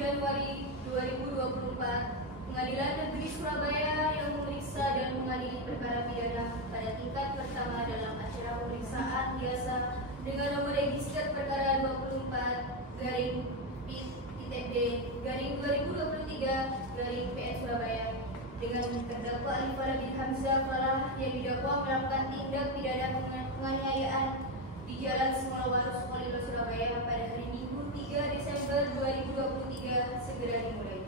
Januari 2024, Pengadilan Negeri Surabaya yang memeriksa dan mengadili perkara pidana pada tingkat pertama dalam acara pemeriksaan biasa dengan nomor register perkara 24-PITD-2023-PN Surabaya dengan terdakwa Alifala bin Hamzah Falah yang didakwa melakukan tindak pidana penganiayaan di Jalan Semulawar Sukolilo Surabaya pada hari Minggu 3 Desember 2023 segera dimulai.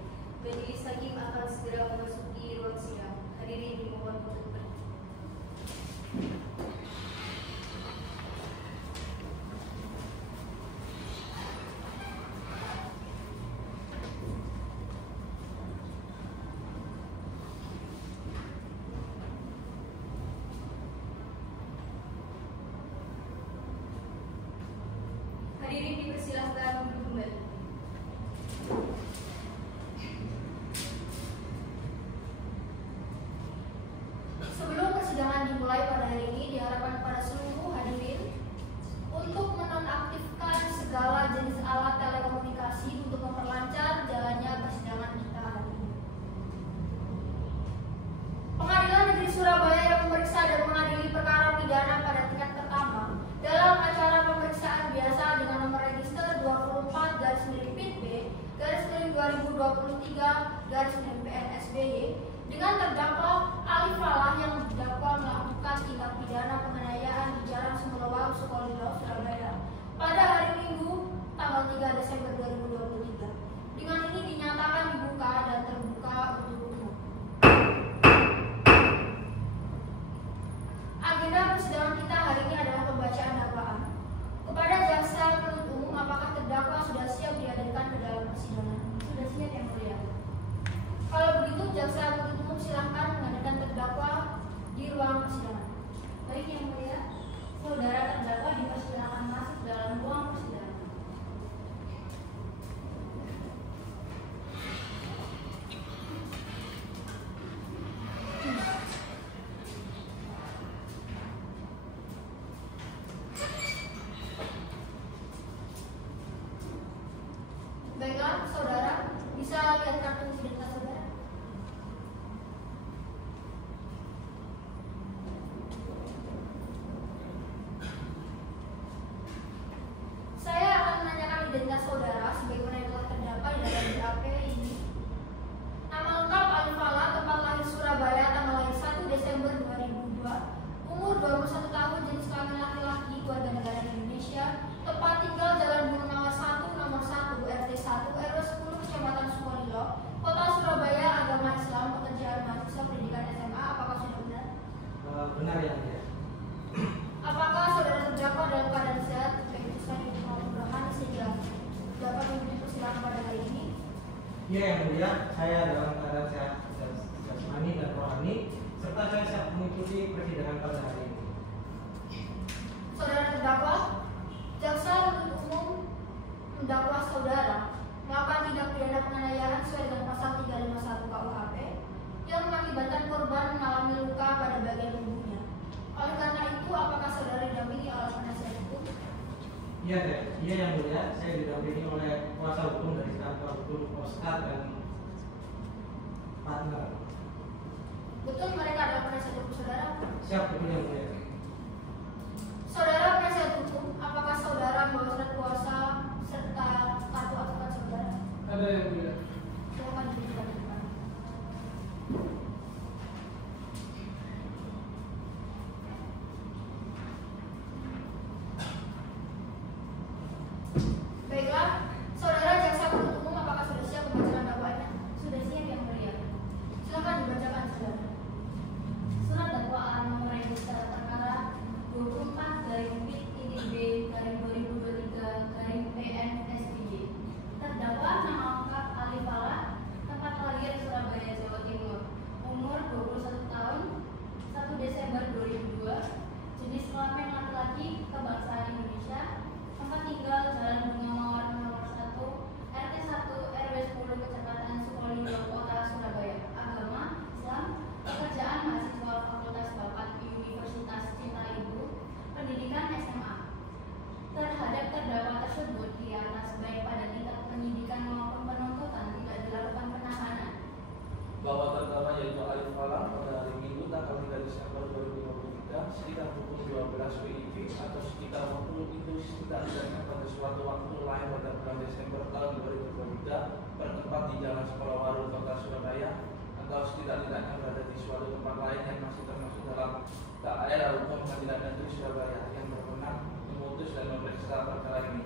Majelis Hakim akan segera memasuki ruang sidang. Hadirin dimohon untuk berdiri. Hadirin dipersilahkan duduk kembali. Sebelum persidangan dimulai pada hari ini, diharapkan kepada seluruh hadirin untuk menonaktifkan segala jenis alat telekomunikasi untuk memperlancar jalannya persidangan kita hari ini. Pengadilan Negeri Surabaya yang memeriksa dan mengadili perkara pidana pada tingkat pertama dalam acara pemeriksaan biasa dengan nomor register 24-2023-PN-SBY dengan terdakwa Alif Falah yang didakwa melakukan tindak pidana penganiayaan di Jalan Semulawar Sukolilo Surabaya pada hari Minggu tanggal 3 Desember 2023. Dengan ini dinyatakan dibuka dan terbuka untuk umum. Agenda persidangan kita hari ini adalah pembacaan dakwaan. Kepada jaksa penuntut umum, apakah terdakwa sudah siap dihadirkan ke dalam persidangan? Sudah siap, Yang Mulia. Kalau begitu, jaksa penuntut umum silahkan menghadirkan terdakwa di ruang persidangan. Baik, Yang Mulia. Saudara terdakwa dipersilakan masuk dalam ruang persidangan. Baiklah, saudara, bisa lihat kartu identitas saudara. Saya akan menanyakan identitas saudara sebagaimana yang telah terdapat di dalam BAP ini. Nama lengkap Alif Falah, tempat lahir Surabaya, tanggal lahir 1 Desember 2002, umur 21 tahun, jenis kelamin laki-laki, warga negara Indonesia, tempat tinggal Jalan Burnawa 1, nomor 1, RT 1, RW 10, Kecamatan Sukolilo, Kota Surabaya, agama Islam, pekerjaan mahasiswa pendidikan SMA. Apakah sudah benar? Benar, Yang Mulia. Apakah saudara terdakwa dalam keadaan sehat, baik fisik maupun rohani, sehingga dapat memberi persidangan pada hari ini? Iya, Yang Mulia, saya dalam keadaan sehat jasmani dan rohani, serta saya siap mengikuti persidangan pada hari ini. Saudara terdakwa, jaksa penuntut umum mendakwa saudara melakukan tindak pidana penganiayaan sesuai dengan pasal 351 KUHP yang mengakibatkan korban mengalami luka pada bagian tubuhnya. Oleh karena itu, apakah saudara didampingi oleh penasihat hukum? Iya, Yang Mulia, saya didampingi oleh kuasa hukum dari kantor hukum Oscar dan partner. Betul mereka adalah penasihat hukum saudara? Siap, betul, Yang Mulia. Saudara penasihat hukum, apakah saudara membawa surat kuasa serta kartu advokat saudara? Ada, Yang Mulia. Silakan ditunjukkan ke depan. Baiklah, saudara jaksa penuntut umum, apakah sudah siap membacakan dakwaannya? Sudah siap, Yang Mulia. Silakan dibacakan, saudara. Surat dakwaan nomor register perkara Desember 2023 sekitar pukul 12 WIB atau sekitar waktu itu sekitar pada suatu waktu lain pada bulan Desember tahun 2023 bertempat di Jalan Sekolah Waru Kota Surabaya atau setidak-tidaknya berada di suatu tempat lain yang masih termasuk dalam daerah hukum Pengadilan Negeri Surabaya yang berwenang memutus dan memeriksa perkara ini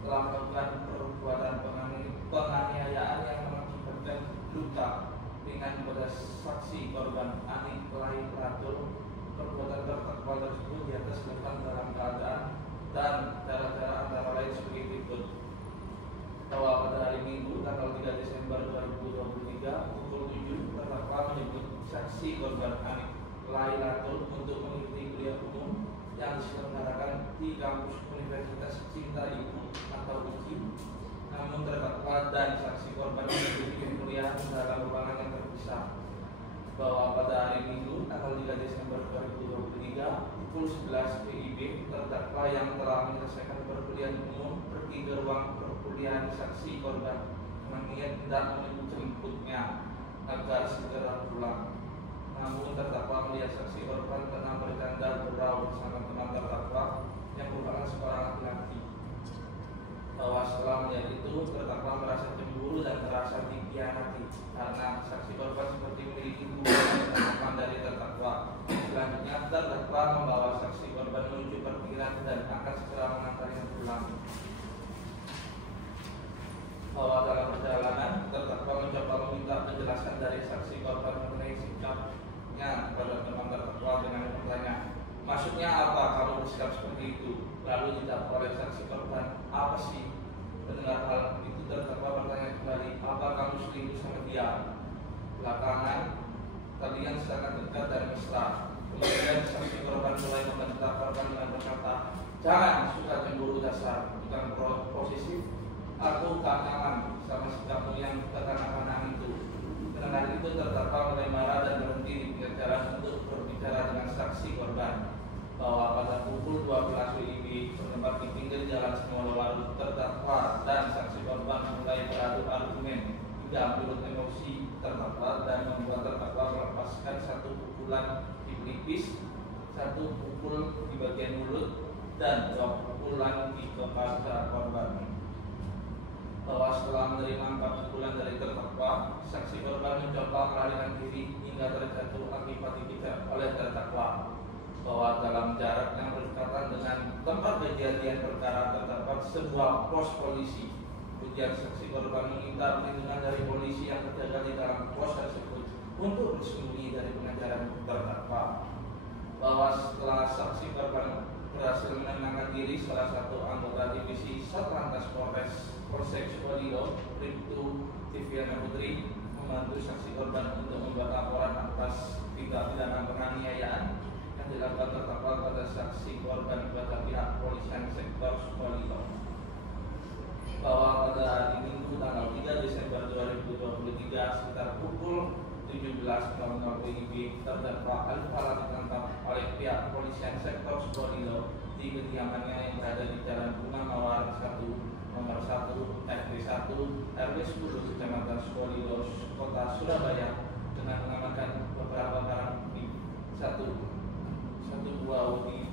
telah melakukan perbuatan penganiayaan yang mengakibatkan luka ringan pada saksi korban Ani Kelai Pratul. Perbuatan terdakwa tersebut di atas dilakukan dalam keadaan dan cara-cara antara lain sebagai berikut. Bahwa pada hari Minggu tanggal 3 Desember 2023 pukul 7 terdakwa menyebut saksi korban Ani Kelai Pratul untuk mengikuti kuliah umum yang diselenggarakan di kampus Universitas Cinta Ibu atau UCI. Namun terdakwa dan saksi korban mengikuti kuliah dalam ruangan yang terpisah. Bahwa pada hari Minggu tanggal 3 Desember 2023 pukul 11 WIB terdakwa yang telah menyelesaikan perkuliahan umum pergi ke ruang perkuliahan saksi korban mengingat tidak menjemputnya agar segera pulang. Namun terdakwa melihat saksi korban tengah bercanda gurau bersama teman terdakwa yang merupakan seorang laki-laki. Bahwa setelah melihat itu terdakwa merasa cemburu dan merasa dikhianati karena saksi korban seperti memiliki hubungan teman dari terdakwa. Selanjutnya terdakwa membawa saksi korban menuju parkiran dan akan segera mengantarnya pulang. Bahwa dalam perjalanan terdakwa mencoba meminta penjelasan dari saksi korban mengenai sikapnya pada teman terdakwa dengan bertanya, maksudnya apa kamu bersikap seperti itu? Lalu didakwa oleh saksi korban, apa sih? Mendengar hal itu terdakwa bertanya kembali, apa kamu selingkuh sama dia? Belakangan kalian sangat dekat dan mesra. Kemudian saksi korban mulai membantah korban dengan berkata, jangan suka cemburu dasar, bukan posesif. Aku gak nyaman sama sikapmu yang kekanak-kanakan itu. Mendengar itu terdakwa mulai marah dan berhenti di pinggir jalan untuk berbicara dengan saksi korban. Bahwa pada pukul 12 WIB bertempat di pinggir jalan Sekolah Waru terdakwa dan saksi korban mulai beradu argumen hingga menurut emosi terdakwa dan membuat terdakwa melepaskan satu pukulan di pelipis, satu pukul di bagian mulut dan 2 pukulan di kepala korban. Bahwa setelah menerima 4 pukulan dari terdakwa, saksi korban mencoba melarikan diri hingga terjatuh akibat dikejar oleh terdakwa. Bahwa dalam jarak yang berdekatan dengan tempat kejadian perkara terdapat sebuah pos polisi. Kemudian saksi korban meminta perlindungan dari polisi yang berjaga di dalam pos tersebut untuk bersembunyi dari pengejaran terdakwa. Bahwa setelah saksi korban berhasil menenangkan diri, salah satu anggota divisi Satlantas Polsek Sukoharjo, Bribtu Tiviana Putri, membantu saksi korban untuk membuat laporan atas tindak pidana penganiayaan dilakukan terdakwa pada saksi korban kepada pihak polisian sektor Sukoharjo. Bahwa pada hari Minggu tanggal 3 Desember 2023 sekitar pukul 17.00 WIB terdakwa Alif Falah ditangkap oleh pihak polisian sektor Sukoharjo di kediamannya yang berada di Jalan Bunga Mawar 1 nomor 1 RT 1 RW 10 Kecamatan Sukoharjo Kota Surabaya dengan mengamankan beberapa barang bukti. 1 buah Audi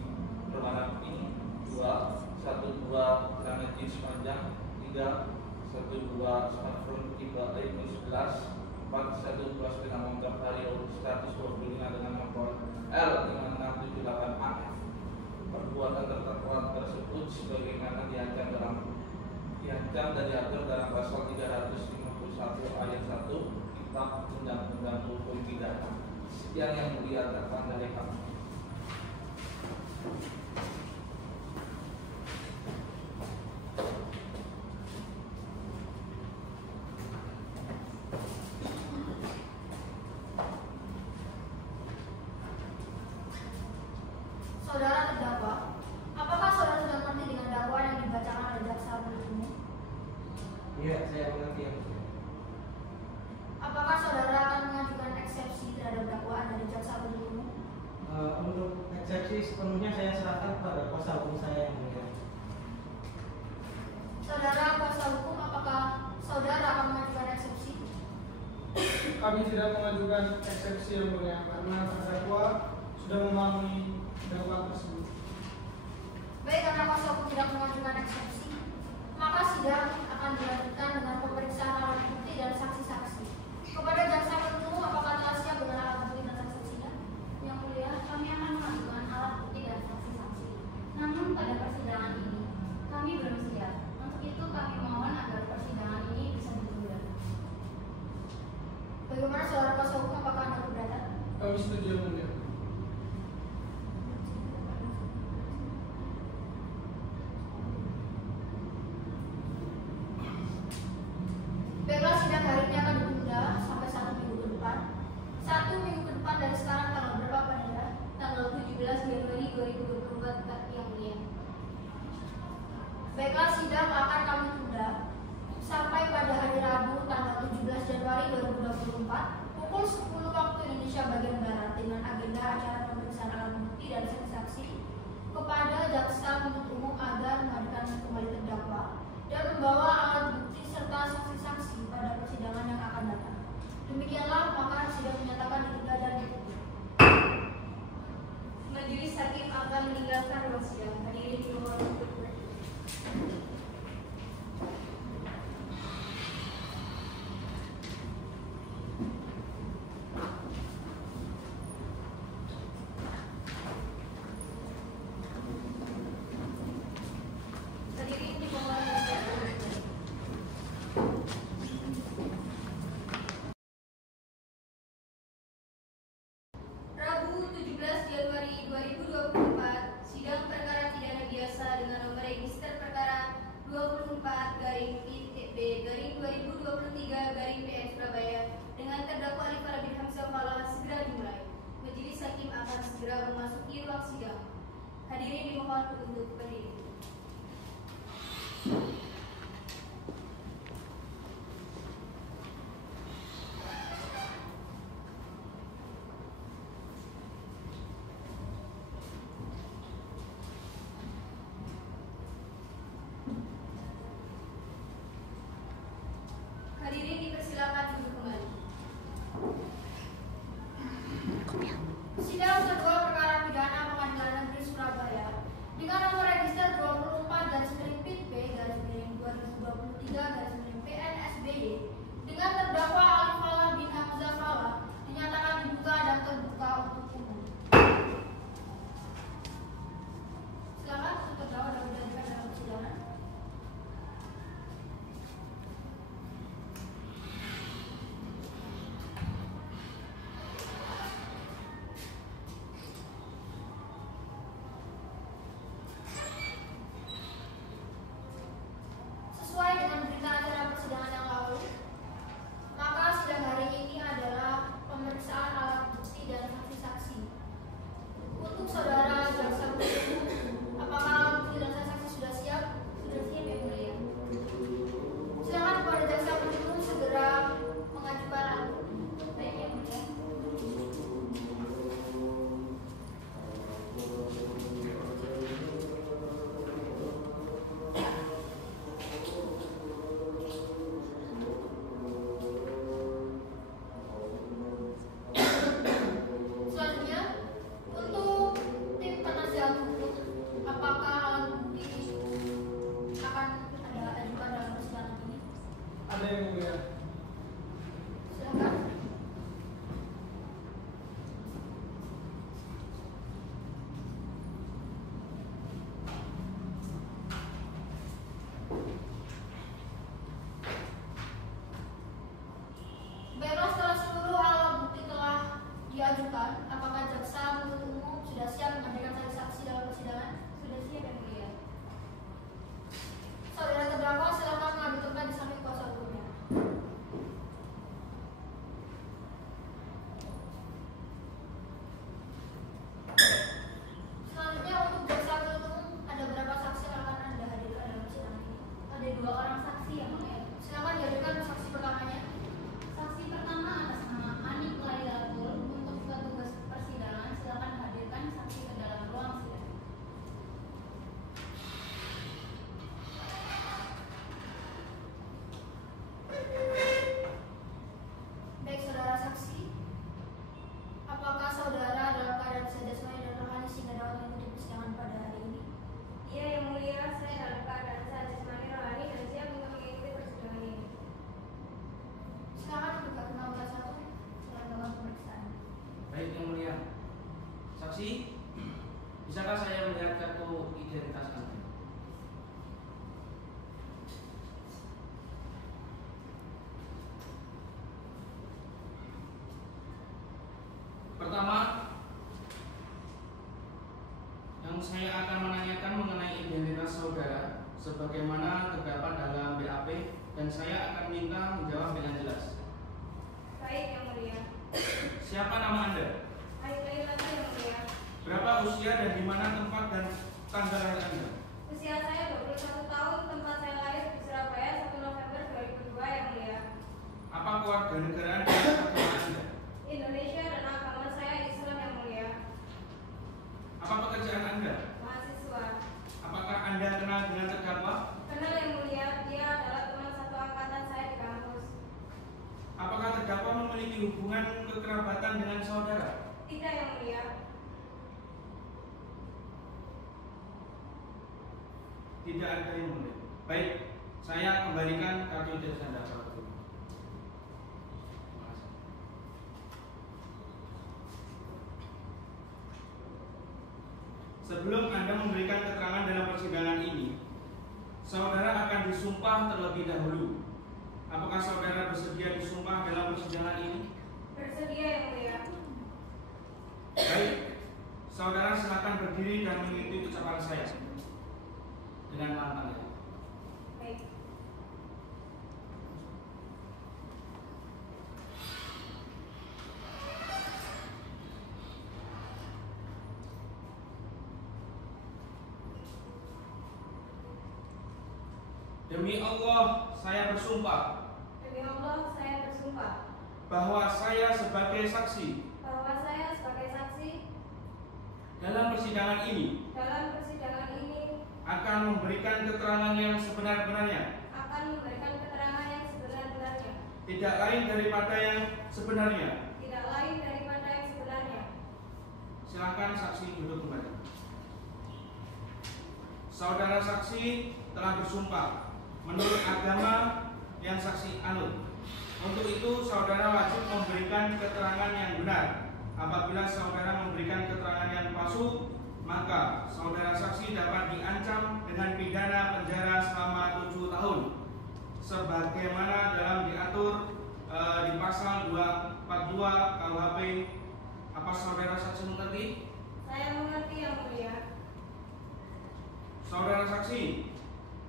berwarna pink, 2 celana jeans panjang, 3 buah smartphone tipe iPhone 11, 4 buah sepeda motor Vario 125 dengan nomor L5678AF. Perbuatan terdakwa tersebut sebagaimana diancam dan diatur dalam pasal 351 ayat 1 Kitab Undang-Undang Hukum Pidana. Sekian yang mulia dakwaan dari kami. Saudara terdakwa, apakah saudara sudah mengerti dengan dakwaan yang dibacakan oleh jaksa penuntut umum? Iya, saya mengerti yang mulia. Apakah saudara akan mengajukan eksepsi terhadap dakwaan dari jaksa penuntut umum? Untuk eksepsi sepenuhnya saya serahkan pada kuasa hukum saya yang mulia. Saudara kuasa hukum, apakah saudara akan mengajukan eksepsi? Kami tidak mengajukan eksepsi yang mulia karena terdakwa sudah memahami dakwaan tersebut. Baik, karena kuasa hukum tidak mengajukan eksepsi, maka sidang akan dilanjutkan dengan pemeriksaan alat bukti dan saksi-saksi. Kepada jaksa penuntut umum, apakah telah siap dengan alat bukti dan saksi-saksinya? Yang mulia, kami akan mengajukan alat bukti dan saksi-saksi. Namun pada persidangan ini, kami belum siap. Untuk itu kami mohon agar persidangan ini bisa ditunda. Bagaimana saudara kuasa hukum, apakah Anda keberatan? Kami setuju, Yang Mulia. Baiklah, sidang hari ini akan ditunda sampai 1 minggu ke depan. 1 minggu ke depan dari sekarang tanggal berapa, Pak Nida? Tanggal 17 Januari 2024, Yang Mulia. Baiklah, sidang akan kami tunda sampai pada hari Rabu tanggal 17 Januari 2024 pukul 10 waktu Indonesia bagian Barat dengan agenda acara pemeriksaan alat bukti dan saksi-saksi kepada jaksa penuntut umum agar menghadirkan kembali terdakwa dan membawa alat bukti serta saksi-saksi pada persidangan yang akan datang. Demikianlah, maka sidang menyatakan ditunda dan ditutup. Majelis hakim akan meninggalkan ruang sidang. Hadirin dimohon untuk berdiri. Hadirin dimohon untuk berdiri. Rabu 17 Januari 2024, sidang perkara pidana biasa dengan nomor register perkara 24/PTB/2023/PN Surabaya dengan terdakwa Alifala bin Hamzah Falah segera dimulai. Majelis hakim akan segera memasuki ruang sidang. Hadirin dimohon untuk berdiri. Hadirin dipersilakan duduk kembali. Sidang kedua perkara pidana Pengadilan Negeri Surabaya dengan nomor register 24/PTB/2023/PNSBY dengan terdakwa Alifala bin Hamzah Falah dinyatakan dibuka dan terbuka untuk umum. Silakan untuk terdakwa dapat dihadirkan dalam persidangan. Sesuai dengan berita acara persidangan yang lalu, maka sidang hari ini adalah pemeriksaan alat bukti dan saksi-saksi. Untuk saudara jaksa penuntut umum, apakah alat bukti dan saksi-saksi sudah siap? Sudah siap, Yang Mulia. Silakan kepada jaksa penuntut umum segera mengajukan alat bukti. Baik, Yang Mulia. Selanjutnya, untuk tim penasihat hukum, apakah alat bukti akan Anda ajukan dalam persidangan ini? Ada, Yang Mulia. Silakan. Baiklah, setelah seluruh alat bukti telah diajukan, apakah jaksa penuntut umum sudah siap menghadirkan saksi-saksi dalam persidangan? Sudah siap, Yang Mulia. Saudara terdakwa silakan mengambil tempat di samping kuasa hukumnya. Selanjutnya, untuk jaksa penuntut umum, ada berapa saksi yang akan Anda hadirkan dalam persidangan ini? Ada 2 orang saksi, Yang Mulia. Silakan dihadirkan saksi pertamanya. Saksi pertama atas nama Anik Lailatul. Untuk petugas persidangan silakan hadirkan saksi ke dalam ruang sehingga dapat mengikuti persidangan pada hari ini? Iya yang mulia, saya dalam keadaan sehat jasmani rohani dan siap untuk mengikuti persidangan ini. Silakan buka nomor 1 dalam pemeriksaan. Baik yang mulia. Saksi, bisakah saya melihat kartu identitas Anda? Pertama, yang saya akan menanyakan mengenai identitas saudara sebagaimana terdapat dalam BAP dan saya akan minta menjawab dengan jelas. Baik yang mulia. Siapa nama Anda? Ayu Lati yang mulia. Berapa usia dan di mana tempat dan tanggal lahir Anda? Usia saya 21 tahun, tempat saya lahir di Surabaya 1 November 2002 yang mulia. Apa keluarga negaraan dan agama Anda? Indonesia dan agama saya Islam yang mulia. Apa pekerjaan Anda? Mahasiswa. Apakah Anda kenal dengan terdakwa? Kenal yang mulia, dia adalah teman satu angkatan saya di kampus. Apakah terdakwa memiliki hubungan kekerabatan dengan saudara? Tidak yang mulia. Tidak ada yang mulia. Baik, saya kembalikan kartu identitas Anda. Sebelum Anda memberikan keterangan dalam persidangan ini, saudara akan disumpah terlebih dahulu. Apakah saudara bersedia disumpah dalam persidangan ini? Bersedia yang mulia. Baik, saudara silakan berdiri dan mengikuti ucapan saya dengan lantang ya. Baik. Demi Allah, saya bersumpah Demi Allah, saya bersumpah bahwa saya sebagai saksi bahwa saya sebagai saksi dalam persidangan ini dalam persidangan ini akan memberikan keterangan yang sebenar-benarnya, akan memberikan keterangan yang sebenar-benarnya, tidak lain daripada yang sebenarnya. tidak lain daripada yang sebenarnya. Silakan saksi duduk kembali. Saudara saksi telah bersumpah menurut agama yang saksi anut. Untuk itu saudara wajib memberikan keterangan yang benar. Apabila saudara memberikan keterangan yang palsu, maka saudara saksi dapat diancam dengan pidana penjara selama 7 tahun sebagaimana dalam diatur di pasal 242 KUHP. Apa saudara saksi mengerti? Saya mengerti yang mulia. Saudara saksi,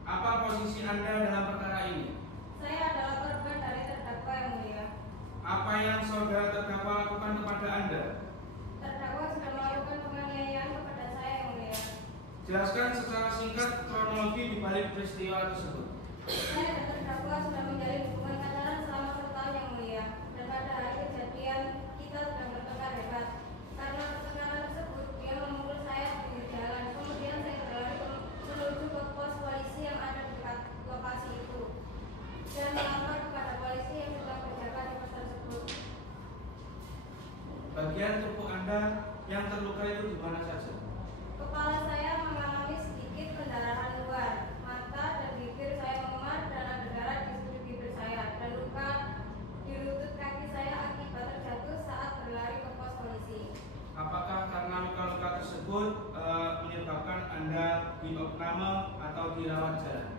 apa posisi Anda dalam perkara ini? Saya adalah korban dari terdakwa yang mulia. Apa yang saudara terdakwa lakukan kepada Anda? Terdakwa sudah melakukan penganiayaan kepada saya yang mulia. Jelaskan secara singkat kronologi di balik peristiwa tersebut. Saya dan terdakwa sudah menjalin hubungan pacaran selama 1 tahun yang mulia. Dan pada hari kejadian kita sedang bertengkar hebat. Karena pertengkaran tersebut, dia memukul saya di pinggir jalan. Kemudian saya berlari menuju ke pos polisi yang ada di dekat lokasi itu dan melapor kepada polisi yang sedang berjaga di pos tersebut. Bagian tubuh Anda yang terluka itu di mana saja? Kepala saya mengalami sedikit pendarahan luar, mata dan bibir saya memar dan ada darah di sudut bibir saya, dan luka di lutut kaki saya akibat terjatuh saat berlari ke pos polisi. Apakah karena luka-luka tersebut menyebabkan Anda diopname atau dirawat jalan?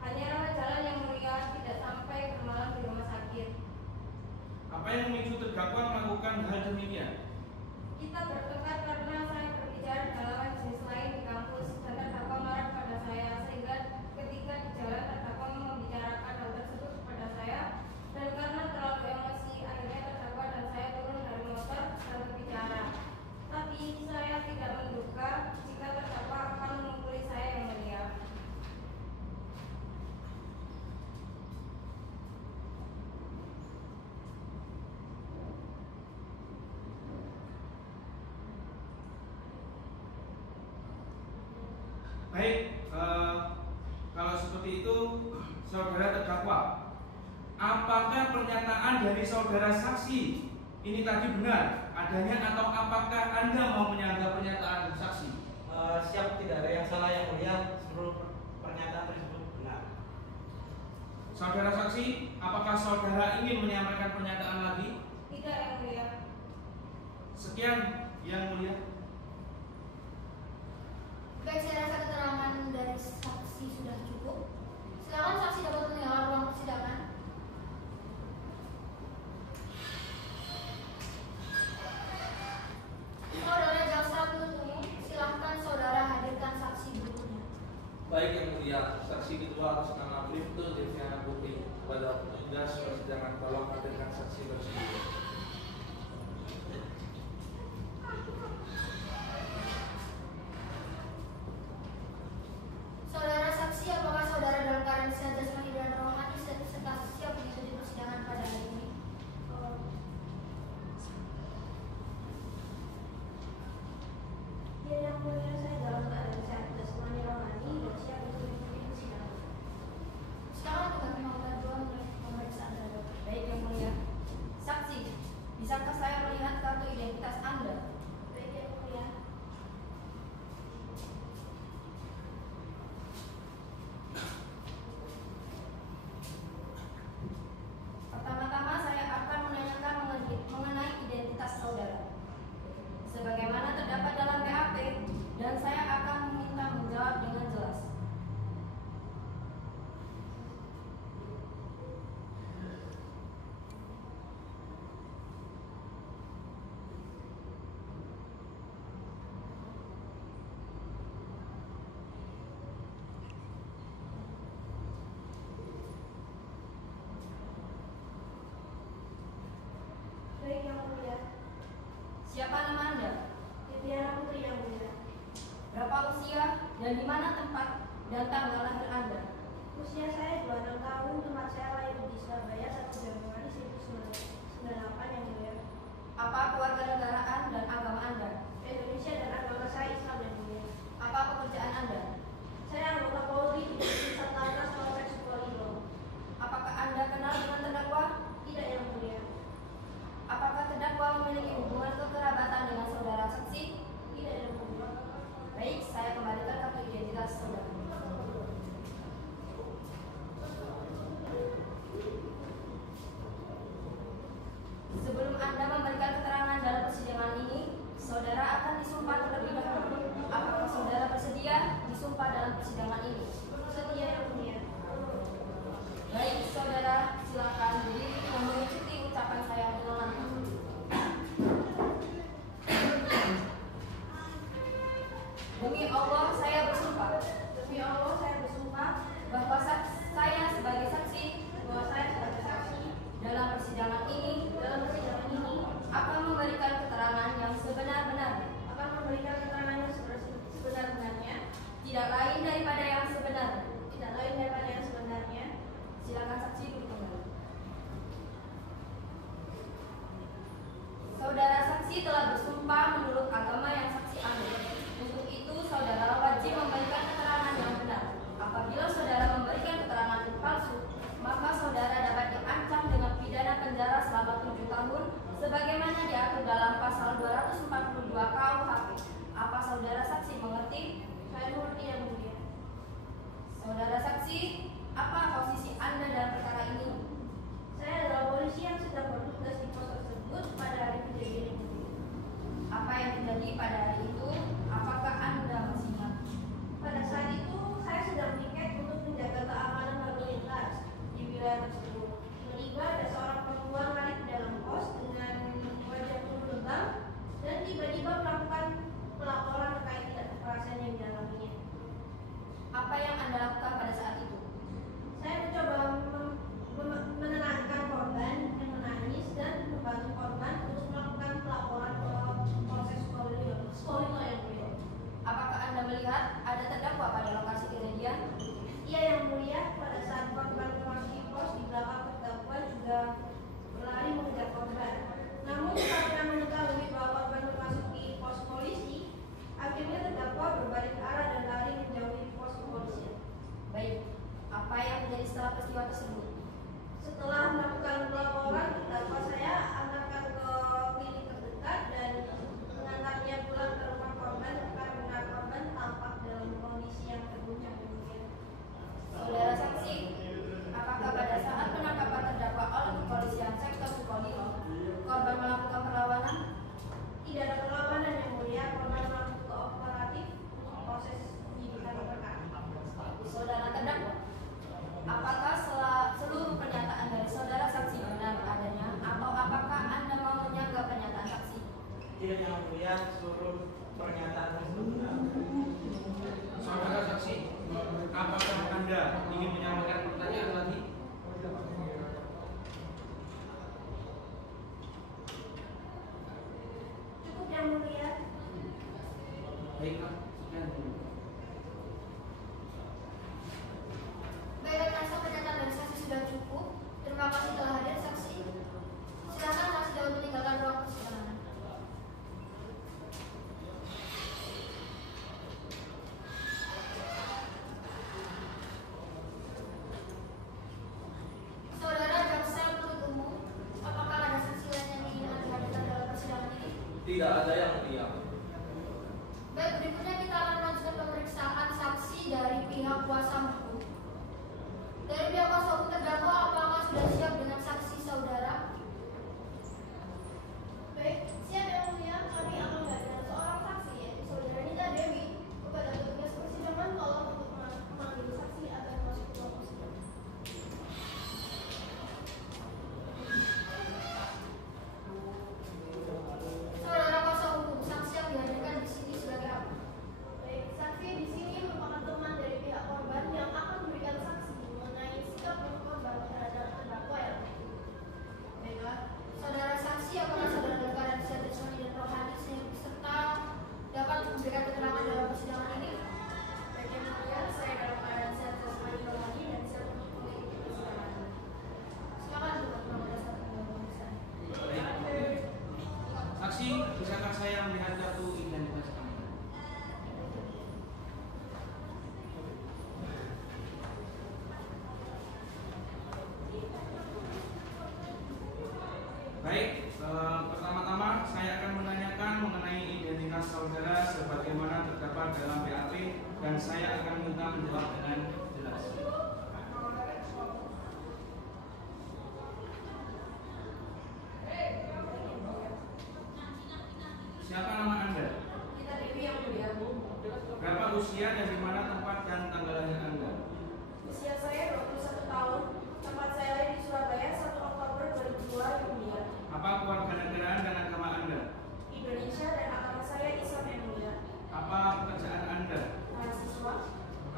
Hanya rawat jalan yang mulia, tidak sampai bermalam di rumah sakit. Apa yang memicu terdakwa melakukan hal demikian? Kita bertengkar karena saya berbicara dengan lawan jenis lain di kampus dan terdakwa marah pada saya, sehingga ketika di jalan terdakwa membicarakan hal tersebut kepada saya, dan karena terlalu emosi akhirnya terdakwa dan saya turun dari motor dan berbicara. Tapi saya tidak menduga jika terdakwa akan memukuli saya yang mulia. Baik, kalau seperti itu, saudara terdakwa, apakah pernyataan dari saudara saksi ini tadi benar? adanya atau apakah Anda mau menyanggah pernyataan saksi? Siap, tidak ada yang salah yang mulia, seluruh pernyataan tersebut benar. Saudara saksi, apakah saudara ingin menyampaikan pernyataan lagi? Tidak yang mulia. Sekian yang mulia. Baik, saya rasa keterangan dari saksi sudah cukup. Silakan saksi dapat meninggalkan ruang persidangan. Saudara jaksa penuntut umum, silahkan saudara hadirkan saksi berikutnya. Baik yang mulia, saksi kedua atas nama Bribtu Deviana Putri pada petugas persidangan, tolong hadirkan saksi tersebut. Saudara saksi, apakah saudara dalam keadaan sehat jasmani dan rohani serta siap mengikuti persidangan pada hari ini? Ya yang mulia, saya dalam keadaan sehat jasmani rohani dan siap untuk mengikuti persidangan. Sekarang tugas nomor 2 memeriksa Anda. Baik yang mulia. Saksi, bisakah saya melihat kartu identitas Anda? Baik yang mulia. Pertama-tama saya akan menanyakan mengenai identitas saudara. Sebagaimana terdapat dalam BAP, dan saya akan meminta menjawab dengan jelas. Baik yang mulia. Siapa nama Anda? Deviana Putri yang mulia. Berapa usia dan di mana tempat dan tanggal lahir Anda? Usia saya 26 tahun, tempat saya lahir di Surabaya 1 Januari 1998 yang mulia. Apa kewarganegaraan dan agama Anda? Indonesia dan agama saya Islam yang mulia. Apa pekerjaan Anda? Saya anggota Polri di Satlantas Polres Sukoharjo. Apakah Anda kenal dengan terdakwa? Tidak yang mulia. Apakah terdakwa memiliki hubungan kekerabatan dengan saudara saksi? Tidak yang mulia. Baik, saya kembalikan kartu identitas saudara. Sebelum Anda memberikan keterangan dalam persidangan ini, saudara akan disumpah terlebih dahulu. Apakah saudara bersedia disumpah dalam persidangan ini? Setia yang mulia. Baik, saudara, silakan berdiri dan mengikuti ucapan saya dengan lantang. Demi Allah, saya bersumpah. Demi Allah saya bersumpah Bahwa saya sebagai saksi bahwa saya sebagai saksi dalam persidangan ini akan memberikan keterangan yang sebenar-benarnya, akan memberikan keterangan yang sebenar-benarnya, tidak lain daripada yang sebenarnya. tidak lain daripada yang sebenarnya. Silakan saksi duduk kembali. Saudara saksi telah bersumpah menurut agama yang saksi anut. Untuk itu, saudara wajib memberikan keterangan yang benar. Apabila saudara memberikan keterangan yang palsu, maka saudara dapat diancam dengan pidana penjara selama 7 tahun, sebagaimana diatur dalam pasal 242 KUHP. Apa saudara saksi mengerti? Saya mengerti yang mulia. Saudara saksi, apa posisi Anda dalam perkara ini? Saya adalah polisi yang sedang bertugas di pos tersebut pada hari kejadian yang mulia. Apa yang terjadi pada hari itu? Apakah Anda masih ingat? Pada saat itu saya sedang piket untuk menjaga keamanan lalu lintas di wilayah tersebut. Tiba-tiba ada seorang perempuan lari ke dalam pos dengan wajah penuh lebam dan tiba-tiba melakukan pelaporan terkait tindak kekerasan yang dialaminya. Apa yang Anda lakukan pada saat itu? Saya mencoba menenangkan korban yang menangis dan membantu korban terus melakukan pelaporan ke proses Sukoharjo yang mulia. Apakah Anda melihat ada terdakwa pada lokasi kejadian? Iya yang mulia, pada saat korban memasuki pos di belakang terdakwa juga berlari mengejar korban. Namun karena mengetahui bahwa korban memasuki pos polisi, akhirnya terdakwa berbalik arah dan lari menjauhi pos kepolisian. Baik, mulia seluruh pernyataan tersebut. Saudara saksi, apakah Anda ingin menyampaikan pertanyaan lagi? Cukup yang mulia. Baiklah, sekian dulu. Baik, rasa pernyataan dari saksi sudah cukup. Terima kasih telah hadir saksi. Silakan saksi dapat meninggalkan ruang persidangan. Saudara jaksa penuntut umum, apakah ada saksi lain yang ingin Anda hadirkan dalam persidangan ini? Tidak ada yang mulia. Baik, berikutnya kita akan melanjutkan pemeriksaan saksi dari pihak kuasa hukum. Dari pihak kuasa hukum terdakwa, apakah sudah siap dengan saksi saudara? Baik, siap yang mulia. Kami akan menghadirkan seorang saksi yaitu saudara Nita Dewi. Kepada petugas persidangan tolong untuk memanggil saksi agar masuk ke ruang persidangan. Saudara kuasa hukum, saksi yang dihadirkan di sini sebagai apa? Baik, saksi di sini merupakan teman dari pihak korban yang akan memberikan saksi mengenai sikap korban terhadap terdakwa yang Baiklah, saudara saksi, apakah saudara dalam keadaan sehat jasmani dan rohani serta dapat memberikan keterangan dalam persidangan ini? Baik yang mulia, saya dalam keadaan sehat jasmani rohani dan siap untuk mengikuti persidangan. Silakan buat nomor dasar pemeriksaan. Baik. Saksi, bisakah saya melihat kartu identitas Anda? Baik, pertama-tama saya akan menanyakan mengenai identitas saudara sebagaimana terdapat dalam BAP dan saya akan minta menjawab dengan jelas. Siapa nama Anda? Nita Dewi yang mulia. Berapa usia dan di mana tempat dan tanggal lahir Anda? Usia saya 21 tahun. Tempat saya lahir di Surabaya 1 Oktober 2002 yang mulia. Apa kewarganegaraan dan agama Anda? Indonesia dan agama saya Islam yang mulia. Apa pekerjaan Anda? Mahasiswa.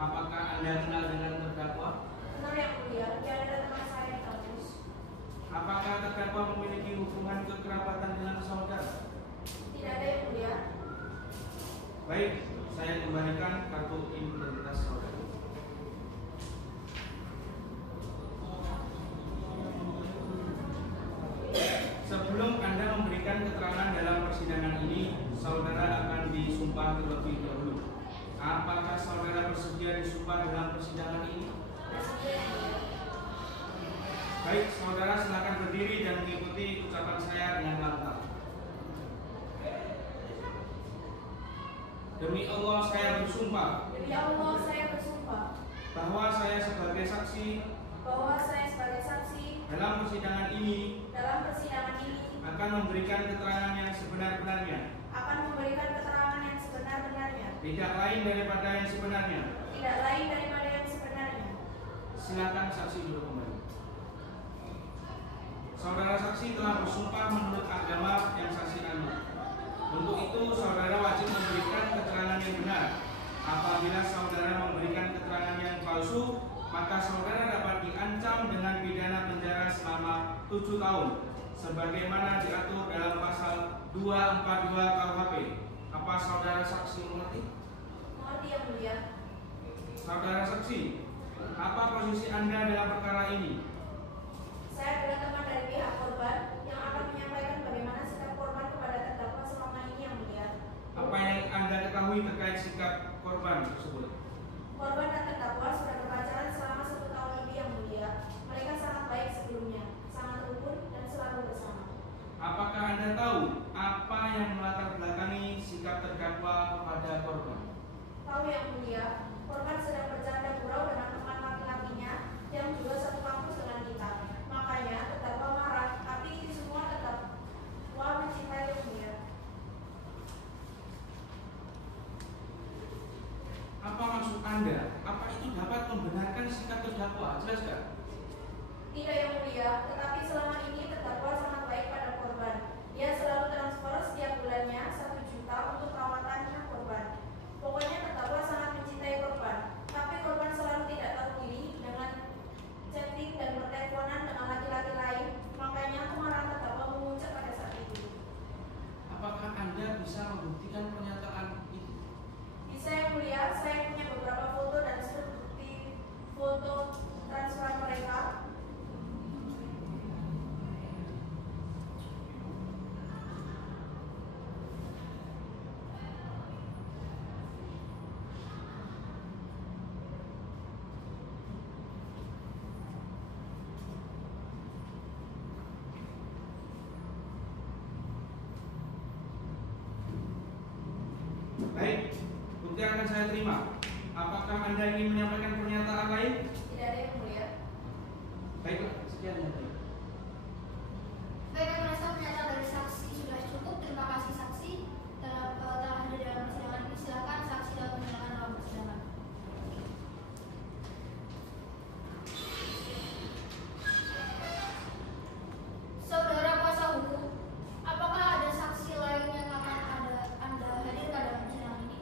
Apakah Anda kenal dengan terdakwa? Kenal yang mulia. Dia adalah teman saya di kampus. Apakah terdakwa memiliki hubungan kekerabatan dengan saudara? Tidak ada yang mulia. Baik, saya kembalikan kartu identitas saudara. Sebelum Anda memberikan keterangan dalam persidangan ini, saudara akan disumpah terlebih dahulu. Apakah saudara bersedia disumpah dalam persidangan ini? Bersedia yang mulia. Baik, saudara silakan berdiri dan mengikuti ucapan saya dengan lantang. Demi Allah saya bersumpah Demi Allah saya bersumpah bahwa saya sebagai saksi bahwa saya sebagai saksi dalam persidangan ini dalam persidangan ini akan memberikan keterangan yang sebenar-benarnya, akan memberikan keterangan yang sebenar-benarnya, tidak lain daripada yang sebenarnya. tidak lain daripada yang sebenarnya. Silakan saksi dulu kembali. Saudara saksi telah bersumpah menurut agama yang saksi anut. Untuk itu saudara wajib memberikan keterangan yang benar. Apabila saudara memberikan keterangan yang palsu, maka saudara dapat diancam dengan pidana penjara selama 7 tahun sebagaimana diatur dalam pasal 242 KUHP. Apa saudara saksi mengerti? Mengerti yang mulia. Saudara saksi, apa posisi Anda dalam perkara ini? Saya adalah teman dari pihak korban yang akan menyampaikan bagaimana sikap korban kepada terdakwa selama ini yang mulia. Apa yang Anda ketahui terkait sikap korban tersebut? Korban dan terdakwa sudah berpacaran selama 1 tahun lebih yang mulia. Mereka sangat baik sebelumnya, sangat rukun dan selalu bersama. Apakah Anda tahu apa yang melatar belakangi sikap terdakwa kepada korban? Tahu yang mulia, korban sedang bercanda gurau dengan teman laki-lakinya yang juga satu kampus dengan kita. Makanya terdakwa marah, tapi itu semua tetap mencintai yang mulia. Apa maksud Anda? Apa itu dapat membenarkan sikap terdakwa? Jelaskan. Tidak yang mulia, tetapi selama ini terdakwa sangat baik pada korban. Dia selalu transfer setiap bulannya 1 bisa membuktikan pernyataan itu? Bisa yang mulia, saya punya beberapa foto dan bukti foto transfer mereka. Baik, bukti akan saya terima. Apakah Anda ingin menyampaikan pernyataan lain? Tidak ada yang mulia. Baiklah, sekian yang mulia. Baik, kami merasa pernyataan dari saksi sudah cukup. Terima kasih saksi telah hadir dalam persidangan ini. Silakan saksi dapat menyatakan dalam persidangan. Saudara kuasa hukum, apakah ada saksi lain yang akan Anda hadirkan dalam persidangan ini?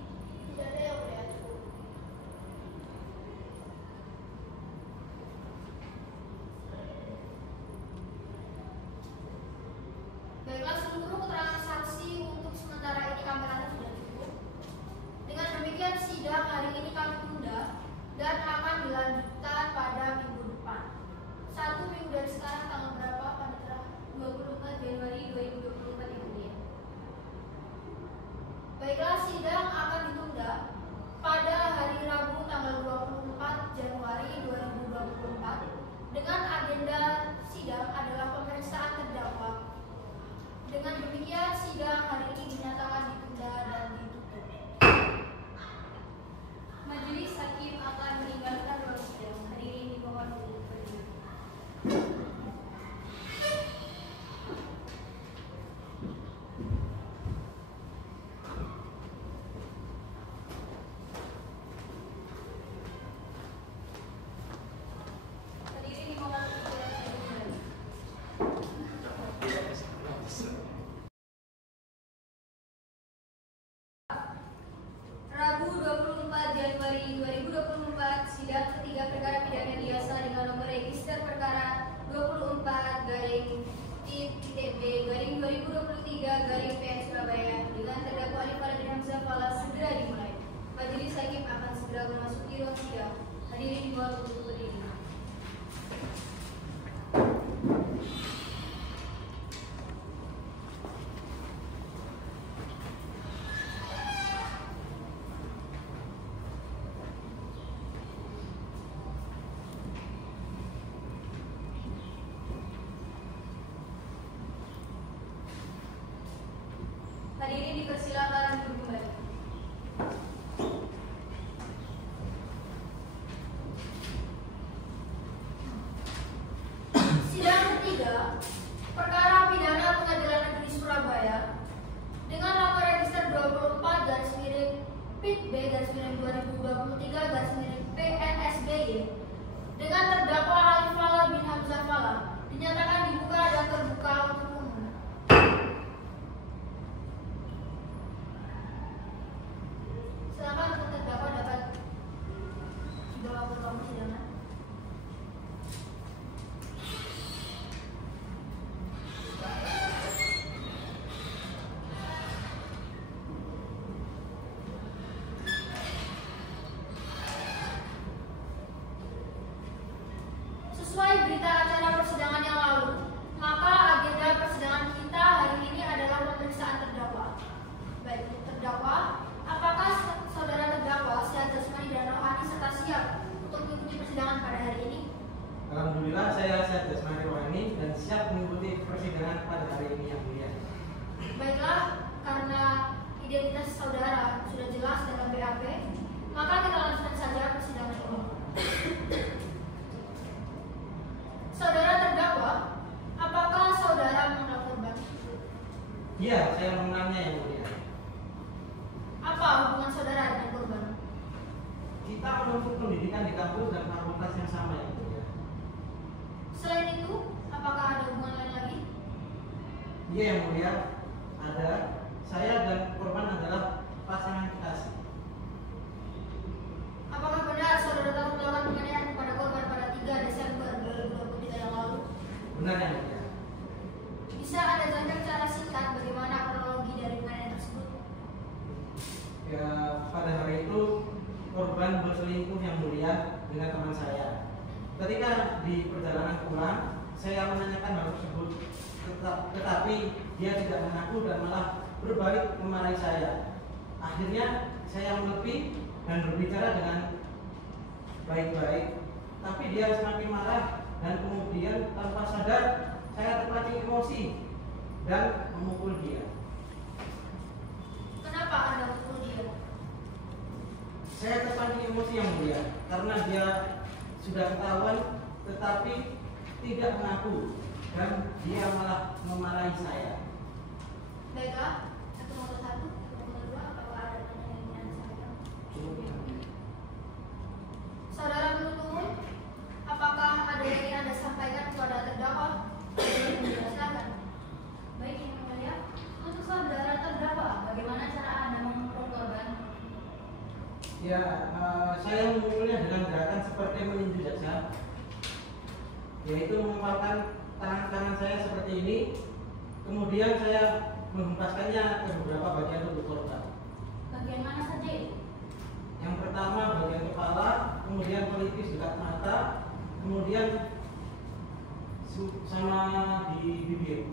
Tidak ada yang mulia. Baiklah, seluruh keterangan saksi untuk sementara ini kami rasa sudah cukup. Dengan demikian sidang hari ini kami tunda dan akan dilanjutkan pada minggu depan. 1 minggu dari sekarang tanggal berapa, Panitra? 24 Januari 2024 yang mulia. Baiklah, sidang akan ditunda pada hari Rabu tanggal 24 Januari 2024 dengan agenda sidang adalah pemeriksaan terdakwa. Dengan demikian sidang hari ini dinyatakan ditunda dan ditutup. Majelis hakim akan meninggalkan ruang sidang. Hadirin dimohon untuk berdiri. Hadirin dimohon untuk berdiri kembali. Rabu 24 Januari 2024, sidang ketiga perkara pidana biasa dengan nomor register perkara 24-TIP-B-2023-PN Surabaya dengan terdakwa Alif Fala bin Hamzah Fala segera dimulai. Majelis hakim akan segera memasuki ruang sidang. Hadirin dimohon untuk berdiri. Hadirin dipersilakan duduk kembali. Sidang ketiga, perkara pidana Pengadilan Negeri Surabaya dengan nomor register 24-PIP-B-2023-PNSBY dengan terdakwa Alif Fala bin Hamzah Fala dinyatakan dibuka dan terbuka untuk umum. Silakan untuk terdakwa dapat dibawa ke ruang persidangan. Sesuai berita acara persidangan yang lalu, maka agenda persidangan kita hari ini adalah pemeriksaan terdakwa. Baik, terdakwa, apakah saudara terdakwa sehat jasmani dan rohani serta siap untuk mengikuti persidangan pada hari ini? Alhamdulillah saya sehat jasmani rohani dan siap mengikuti persidangan pada hari ini yang mulia. Baiklah, karena identitas saudara sudah jelas dalam BAP, maka kita lanjutkan saja persidangan ini. Saudara terdakwa, apakah saudara mengenal korban? Iya, saya mengenalnya yang mulia. Apa hubungan saudara dengan korban? Kita menempuh pendidikan di kampus dan fakultas yang sama yang mulia. Selain itu, apakah ada hubungan lain lagi? Iya yang mulia, ada. Saya dan korban adalah pasangan kekasih. Apakah benar saudara telah melakukan penganiayaan kepada korban pada 3 Desember 2023 yang lalu? Benar yang mulia. Bisa Anda jelaskan secara singkat bagaimana kronologi dari penganiayaan tersebut? mulia dengan teman saya. Ketika di perjalanan pulang, saya menanyakan hal tersebut, tetapi dia tidak mengaku dan malah berbalik memarahi saya. Akhirnya saya menepi dan berbicara dengan baik-baik, tapi dia semakin marah dan kemudian tanpa sadar saya terpancing emosi dan memukul dia. Kenapa Anda memukul dia? Saya terpancing emosi yang mulia karena dia sudah ketahuan tetapi tidak mengaku dan dia malah memarahi saya. Baiklah, satu nomor satu, nomor dua, apakah ada pertanyaan yang ingin Anda sampaikan? Saudara penuntut umum, apakah ada yang ingin Anda sampaikan kepada terdakwa? Silakan. Baik, Yang Mulia. Untuk saudara terdakwa, bagaimana cara Anda memukul korban? Ya, saya memukulnya dengan gerakan seperti meninju saja, yaitu mengepalkan tangan saya seperti ini, kemudian saya menghempaskannya ke beberapa bagian tubuh korban. Bagian mana saja itu? Yang pertama bagian kepala, kemudian pelipis dekat mata, kemudian sama di bibir.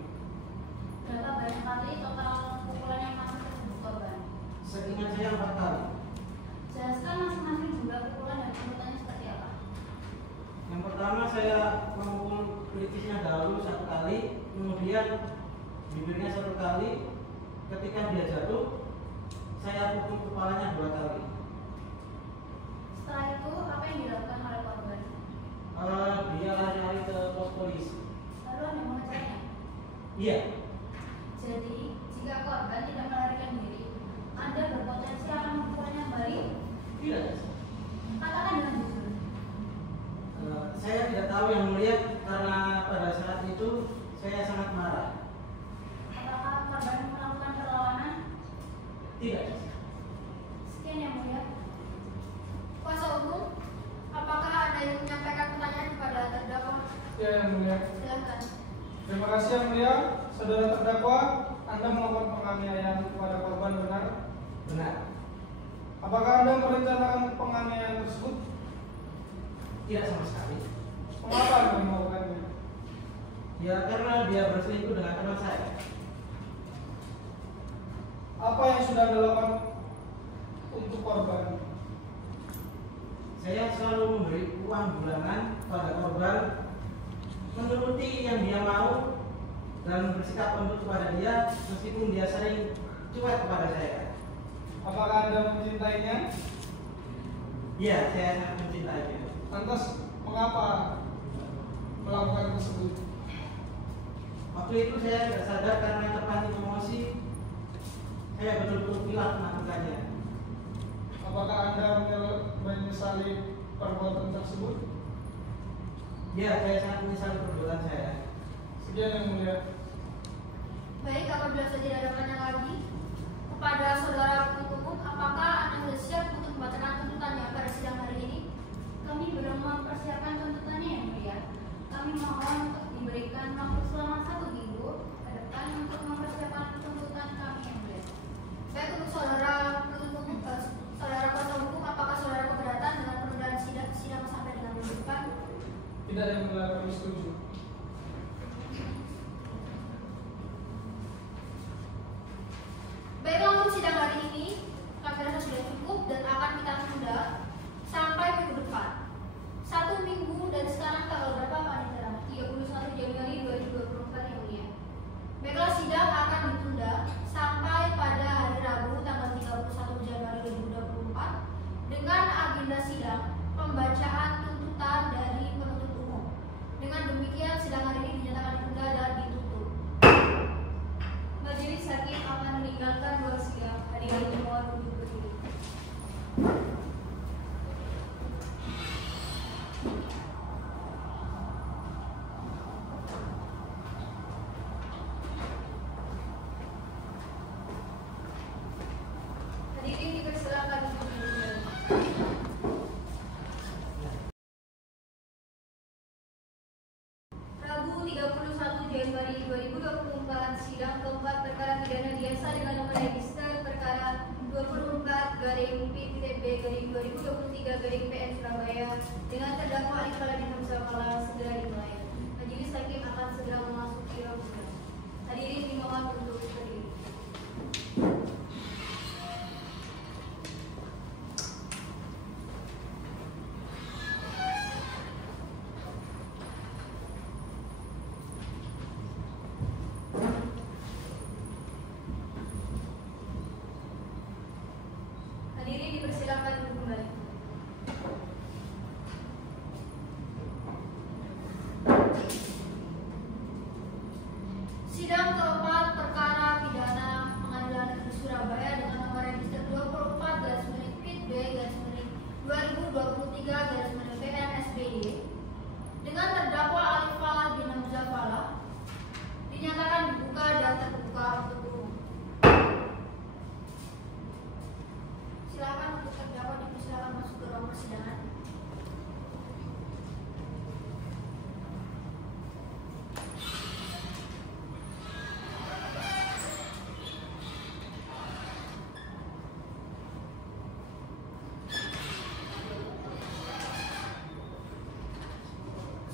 Berapa banyak kali total pukulan yang masuk ke tubuh korban? Seingat saya 4 kali. Jelaskan masing-masing jumlah pukulan dan urutannya seperti apa. Yang pertama saya memukul pelipisnya dahulu 1 kali, kemudian bibirnya 1 kali. Ketika dia jatuh, saya pukul kepalanya 2 kali. Setelah itu, apa yang dilakukan oleh korban? Dia lari-lari ke pos polisi. Lalu Anda mengeceknya. Iya, Jadi, jika korban tidak melarikan diri, Anda berpotensi akan memukulnya kembali. tidak. Katakan dengan jujur. Saya tidak tahu yang mulia karena pada saat itu saya sangat marah. Apakah korban melakukan perlawanan? Tidak. Sekian Yang Mulia. Kuasa hukum, apakah Anda ingin menyampaikan pertanyaan kepada terdakwa? Ya, Yang Mulia. Silakan. Terima kasih Yang Mulia. Saudara terdakwa, Anda melakukan penganiayaan kepada korban, benar? Benar. Apakah Anda merencanakan penganiayaan tersebut? Tidak sama sekali. Mengapa Anda melakukannya? Ya karena dia berselingkuh dengan teman saya. Apa yang sudah Anda lakukan untuk korban? Saya selalu memberi uang bulanan pada korban, menuruti yang dia mau dan bersikap lembut kepada dia meskipun dia sering cuek kepada saya. Apakah Anda mencintainya? Iya, saya sangat mencintai dia. Lantas, mengapa melakukan tersebut? Waktu itu saya tidak sadar karena terpancing emosi. Saya betul-betul hilaf melakukannya. Apakah Anda menyesali perbuatan tersebut? Ya, saya sangat menyesali perbuatan saya. Sekian Yang Mulia. Baik, apabila sudah tidak ada pertanyaan lagi, kepada saudara penuntut umum, apakah Anda sudah siap untuk membacakan tuntutannya pada sidang hari ini? Kami belum mempersiapkan tuntutannya Yang Mulia. Kami mohon untuk diberikan waktu selama 1 minggu ke depan untuk mempersiapkan tuntutan kami Yang Mulia. Baik, untuk saudara penuntut umum, saudara kuasa hukum, apakah saudara keberatan dengan penundaan sidang sampai dengan minggu depan? Tidak Yang Mulia, kami setuju. Baiklah, untuk sidang hari ini kami rasa sudah cukup dan akan kita tunda sampai minggu depan. 1 minggu dan sekarang tanggal berapa Pak Nidra? 31 Januari 2024 yang mulia. Baiklah, sidang akan ditunda sampai pada hari Rabu tanggal 31 Januari 2024 dengan agenda sidang pembacaan tuntutan dari penuntut umum. Dengan demikian sidang hari ini dinyatakan ditunda dan ditutup. Majelis hakim akan meninggalkan ruang sidang. Hadirin mohon duduk berdiri. Hadirin dipersilakan untuk duduk. Rabu 31 Januari 2024 sidang keempat perkara pidana biasa dengan nomor register perkara 24/PTB/2023/PN Surabaya Salah bin Hamzah Fala segera dimulai. Majelis hakim akan segera memasuki ruang. Hadirin dimohon untuk berdiri. Hadirin dipersilakan untuk kembali. Sidang keempat perkara pidana Pengadilan Negeri Surabaya dengan nomor register 24/B/2023/PN SBY dengan terdakwa Alif Falah bin Hamzah Falah dinyatakan dibuka dan terbuka untuk umum. Silakan untuk terdakwa dipersilakan masuk ke ruang persidangan.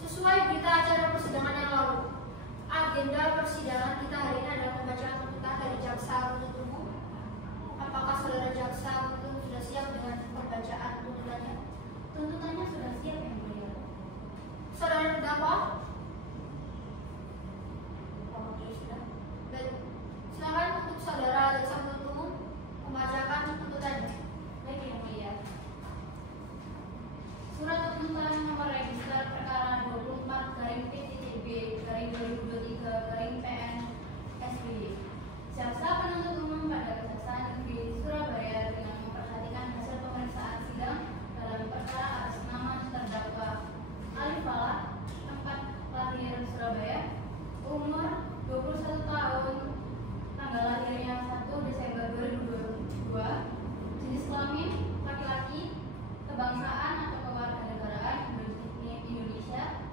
Sesuai berita acara persidangan yang lalu, agenda persidangan kita hari ini adalah pembacaan tuntutan dari jaksa penuntut umum. Apakah saudara jaksa penuntut umum sudah siap dengan pembacaan tuntutannya? Tuntutannya sudah siap, Yang Mulia. Saudara terdakwa? Oke, sudah. Baik. Silakan untuk saudara jaksa penuntut umum membacakan tuntutannya. Baik, Yang Mulia. Surat tuntutan nomor register perkara 24/P/B/2023/PN SBY. Jaksa penuntut umum pada Kejaksaan Negeri Surabaya dengan memperhatikan hasil pemeriksaan sidang dalam perkara atas nama terdakwa Alif Falah, tempat lahir Surabaya, umur 21 tahun, tanggal lahirnya 1 Desember 2022, jenis kelamin laki-laki, kebangsaan atau kewarganegaraan Indonesia,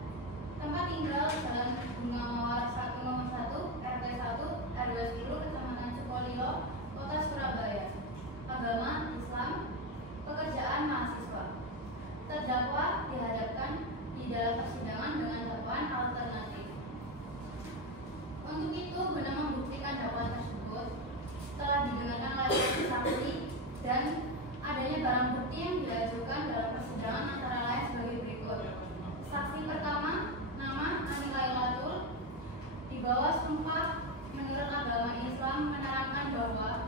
tempat tinggal Jalan Bunga Mawar 1 nomor 1 RT 1 RW 10 Kecamatan Sukolilo, Kota Surabaya, agama Islam, pekerjaan mahasiswa. Terdakwa dihadapkan di dalam persidangan dengan dakwaan alternatif. Untuk itu, guna membuktikan dakwaan tersebut, telah didengarkan oleh saksi dan adanya barang bukti yang diajukan dalam persidangan antara lain sebagai berikut. Saksi pertama, nama Ani Lailatul, di bawah sumpah menurut agama Islam menerangkan bahwa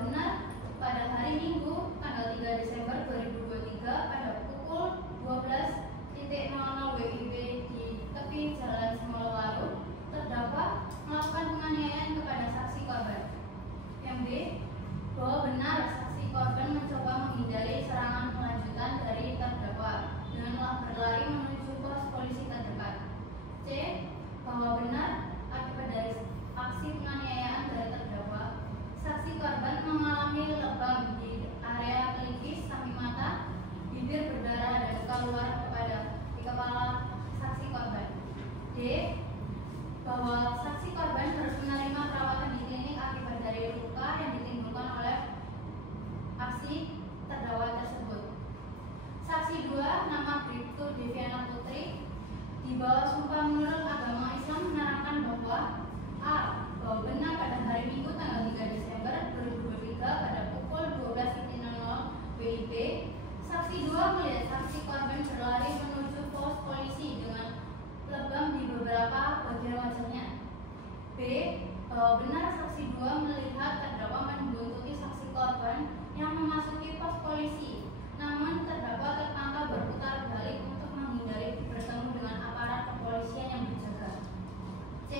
benar pada hari Minggu tanggal 3 Desember 2023 pada pukul 12.00 WIB di tepi Jalan Semolowaru, terdakwa melakukan penganiayaan kepada saksi korban. Yang B, bahwa benar saksi korban mencoba menghindari serangan lanjutan dari terdakwa dengan berlari menuju pos polisi terdekat. C, bahwa benar akibat dari aksi penganiayaan dari terdakwa, saksi korban mengalami lebam di area pelipis, samping mata, bibir berdarah dan luka luar di kepala saksi korban. D, bahwa saksi korban harus menerima perawatan di klinik akibat dari luka yang ditimbulkan oleh aksi terdakwa tersebut. Saksi 2, nama Bribtu Deviana Putri, di bawah sumpah menurut agama Islam menerangkan bahwa A, bahwa benar pada hari Minggu tanggal 3 Desember 2023 pada pukul 12.00 WIB, saksi 2 melihat saksi korban berlari menuju pos polisi dengan lebam di beberapa bagian wajahnya. B, bahwa benar saksi 2 melihat terdakwa membuntuti saksi korban yang memasuki pos polisi, namun terdakwa tertangkap berputar balik untuk menghindari bertemu dengan aparat kepolisian yang berjaga. C,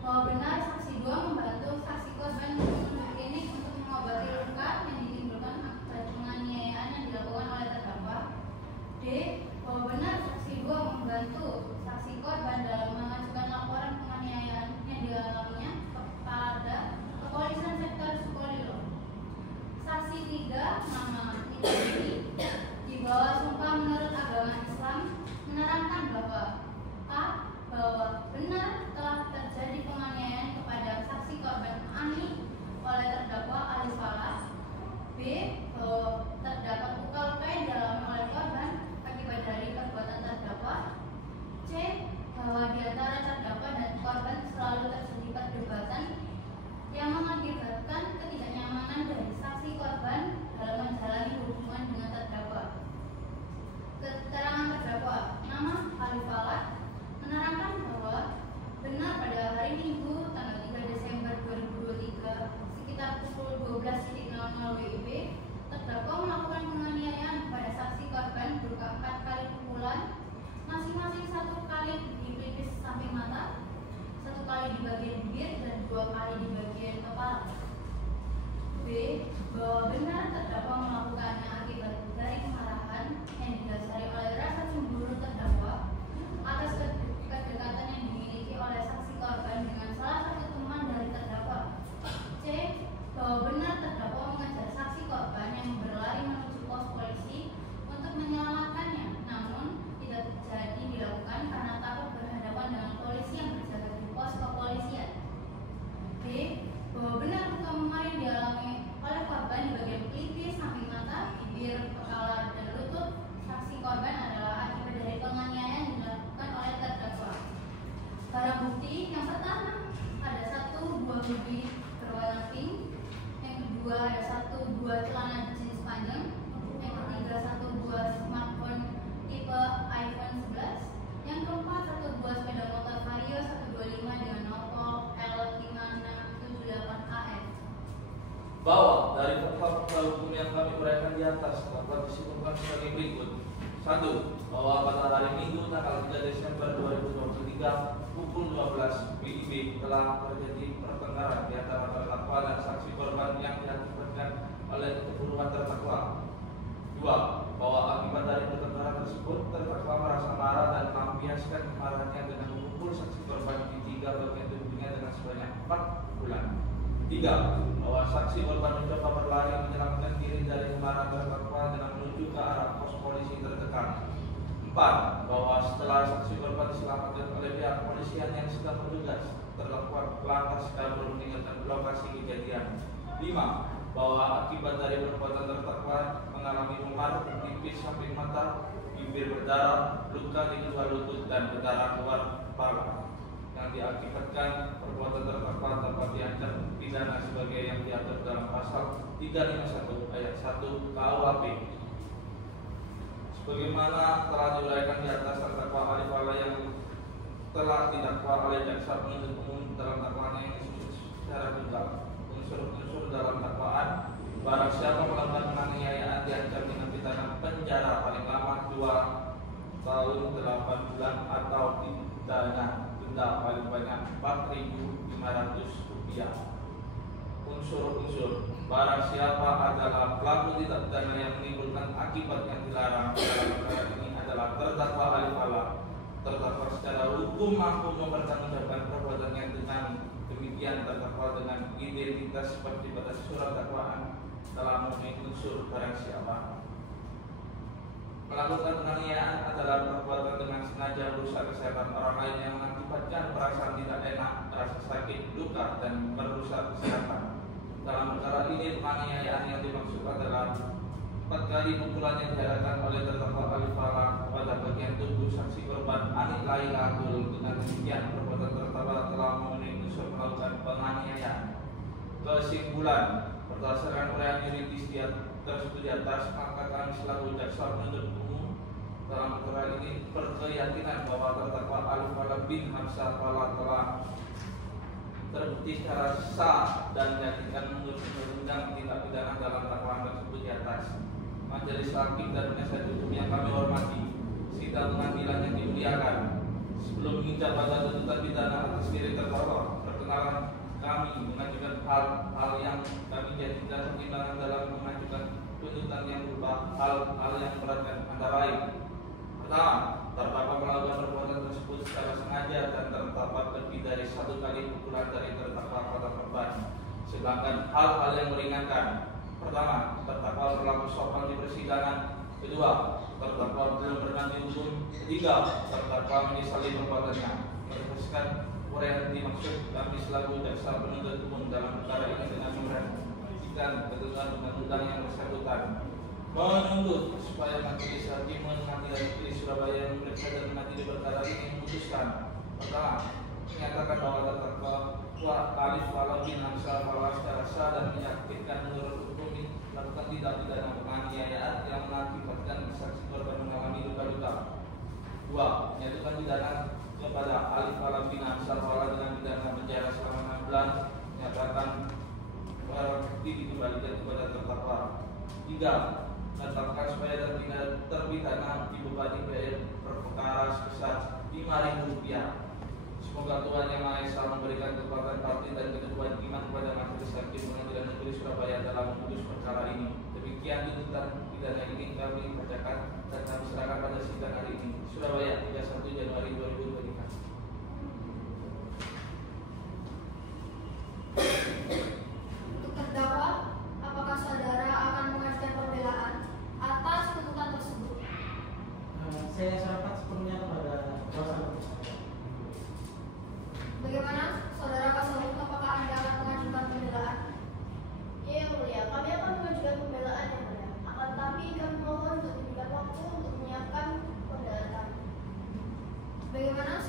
bahwa benar saksi 2 membantu saksi korban menuju klinik untuk mengobati luka yang ditimbulkan akibat penganiayaan yang dilakukan oleh terdakwa. D, bahwa benar saksi 2 membantu saksi korban dalam mengajukan laporan penganiayaan yang dialaminya kepada kepolisian sektor Sukolilo. Saksi 3, nama Nidani, di bawah sumpah menurut agama Islam menerangkan bahwa A, bahwa benar telah terjadi penganiayaan kepada saksi korban Ani oleh terdakwa Alif Falah. B, bahwa terdapat luka-luka yang dialami oleh korban akibat dari perbuatan terdakwa. 1 celana jeans panjang, yang ketiga 1 smartphone tipe iPhone 11, yang keempat 1 sepeda motor Vario 125 dengan nomor L5678AF. Bahwa dari fakta hukum yang kami uraikan di atas dapat disimpulkan sebagai berikut. 1. Bahwa pada hari Minggu tanggal 3 Desember 2023 pukul 12 WIB telah terjadi pertengkaran di antara terdakwa dan saksi korban yang diakibatkan oleh keburuan terdakwa. 2. Bahwa akibat dari pertengkaran tersebut terdakwa merasa marah dan melampiaskan kemarahannya dengan memukul saksi korban di 3 bagian tubuhnya dengan sebanyak 4 bulan. 3. Bahwa saksi korban mencoba berlari menyelamatkan diri dari kemarahan terdakwa dengan menuju ke arah pos polisi terdekat. 4. Bahwa setelah saksi korban diselamatkan oleh pihak kepolisian yang sedang bertugas, terdakwa lantas kabur meninggalkan lokasi kejadian. 5. Bahwa akibat dari perbuatan terdakwa mengalami memar, tipis samping mata, bibir berdarah, luka di kedua lutut dan berdarah keluar kepala, yang diakibatkan perbuatan terdakwa dapat diancam pidana sebagai yang diatur dalam pasal 351 ayat 1 KUHP. Sebagaimana telah diuraikan di atas, terdakwa Alif Ala yang telah didakwa oleh jaksa penuntut umum dalam dakwaannya yang disebut secara detail unsur-unsur dalam dakwaan. Barang siapa melakukan penganiayaan diancam dengan pidana penjara paling lama 2 tahun 8 bulan atau pidana denda paling banyak Rp4.500. Unsur-unsur: barang siapa adalah pelaku tindak pidana yang menimbulkan akibat yang dilarang dalam perkara ini adalah terdakwa Alif Ala. Terdakwa secara hukum mampu mempertanggungjawabkan perbuatannya, dengan demikian terdakwa dengan identitas seperti pada surat dakwaan telah memenuhi unsur barang siapa melakukan penganiayaan adalah perbuatan dengan sengaja merusak kesehatan orang lain yang mengakibatkan perasaan tidak enak, rasa sakit, luka, dan merusak kesehatan. Dalam perkara ini penganiayaan yang dimaksud adalah 4 kali pukulan yang diadakan oleh terdakwa Alif Ala kepada bagian tubuh saksi korban Anik Laila Abdul. Dengan demikian perbuatan terdakwa telah memenuhi unsur melakukan penganiayaan. Kesimpulan: berdasarkan uraian yuridis tersebut di atas, maka kami selaku jaksa penuntut umum dalam perkara ini berkeyakinan bahwa terdakwa Alif Ala bin Hamzah Fala telah terbukti secara sah dan meyakinkan menurut undang-undang tindak pidana dalam dakwaan tersebut di atas. Majelis hakim dan penasihat hukum yang kami hormati, sidang pengadilan yang dimuliakan, sebelum menginjak pada tuntutan pidana atas diri terdakwa, perkenalan kami mengajukan hal-hal yang kami jadikan pertimbangan dalam mengajukan tuntutan yang berupa hal-hal yang memberatkan, antara lain: pertama, terdakwa melakukan perbuatan tersebut secara sengaja dan terdapat lebih dari 1 kali pukulan dari terdakwa pada korban. Sedangkan hal-hal yang meringankan: pertama, terdakwa berlaku sopan di persidangan; kedua, terdakwa belum pernah dihukum; ketiga, terdakwa menyesali perbuatannya. Berdasarkan uraian dimaksud, kami selaku jaksa penuntut umum dalam perkara ini dengan memperhatikan ketentuan undang-undang yang bersangkutan, menuntut supaya Majelis Hakim Pengadilan Negeri Surabaya yang memeriksa dan mengadili perkara ini memutuskan: pertama, menyatakan bahwa terdakwa Alif Ala bin Hamzah Fala secara sah dan meyakinkan menurut hukum melakukan tindak pidana penganiayaan yang mengakibatkan saksi korban mengalami luka-luka. 2. Menyatukan pidana kepada Alif Ala bin Hamzah Fala dengan pidana penjara selama 6 bulan. Menyatakan barang bukti dikembalikan kepada terdakwa. 3. Menetapkan supaya terpidana dibebani biaya perkara sebesar Rp5.000. Semoga Tuhan Yang Maha Esa memberikan kekuatan batin dan keteguhan iman kepada Majelis Hakim Pengadilan Negeri Surabaya dalam memutus perkara ini. Demikian tuntutan pidana ini kami bacakan dan kami serahkan pada sidang hari ini. Surabaya, 31 Januari 2023. Untuk terdakwa, apakah saudara akan mengajukan pembelaan atas tuntutan tersebut? Saya serahkan sepenuhnya kepada kuasa hukum. Bagaimana saudara kuasa hukum, apakah Anda akan mengajukan pembelaan? Ya, Yang Mulia, kami akan mengajukan pembelaan yang mulia. Akan tetapi kami mohon untuk diberikan waktu untuk menyiapkan pembelaan kami. Bagaimana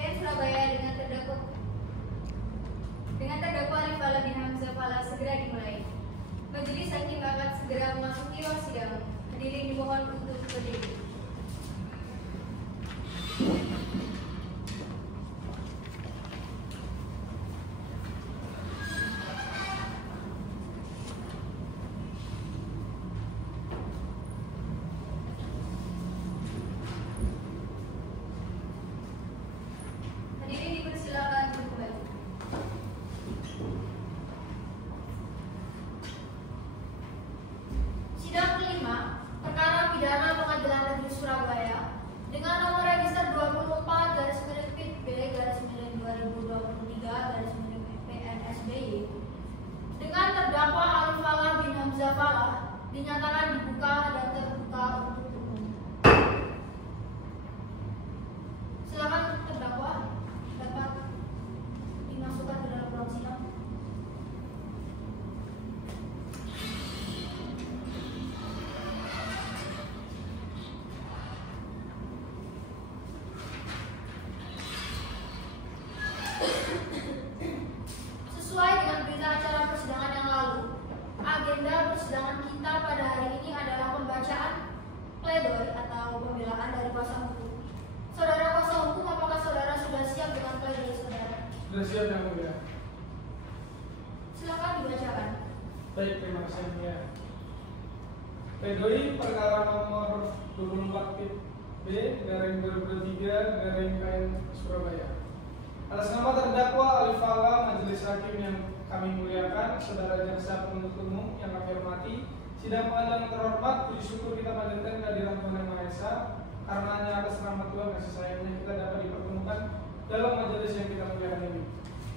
PN Surabaya dengan terdakwa Alif Fala bin Hamzah Fala segera dimulai. Majelis hakim akan segera memasuki ruang sidang. Hadirin dimohon untuk berdiri. Hadirin dipersilakan berkembali. Sidang kelima, perkara pidana Pengadilan Negeri Surabaya dengan nomor register 24/PB/2023/PNSBY dengan terdakwa Alif Fala bin Hamzah Fala dinyatakan dibuka dan terbuka untuk umum. Silakan terdakwa dapat dimasukkan ke dalam ruang sidang. Sesuai dengan berita acara persidangan yang lalu, agenda persidangan kita pada hari ini adalah pembacaan pledoi atau pembelaan dari kuasa hukum. Saudara kuasa hukum, apakah saudara sudah siap dengan pledoi saudara? Sudah siap yang mulia. Silakan dibacakan. Baik, terima kasih yang mulia. Pledoi perkara nomor 24/PB/2023/PN Surabaya. Atas nama terdakwa Alif Fala, majelis hakim yang kami muliakan, saudara jaksa penuntut umum yang kami hormati, sidang pengadilan yang terhormat, puji syukur kita panjatkan kehadiran Tuhan Yang Maha Esa, karena hanya atas rahmat Tuhan kasih sayangnya kita dapat dipertemukan dalam majelis yang kita muliakan ini.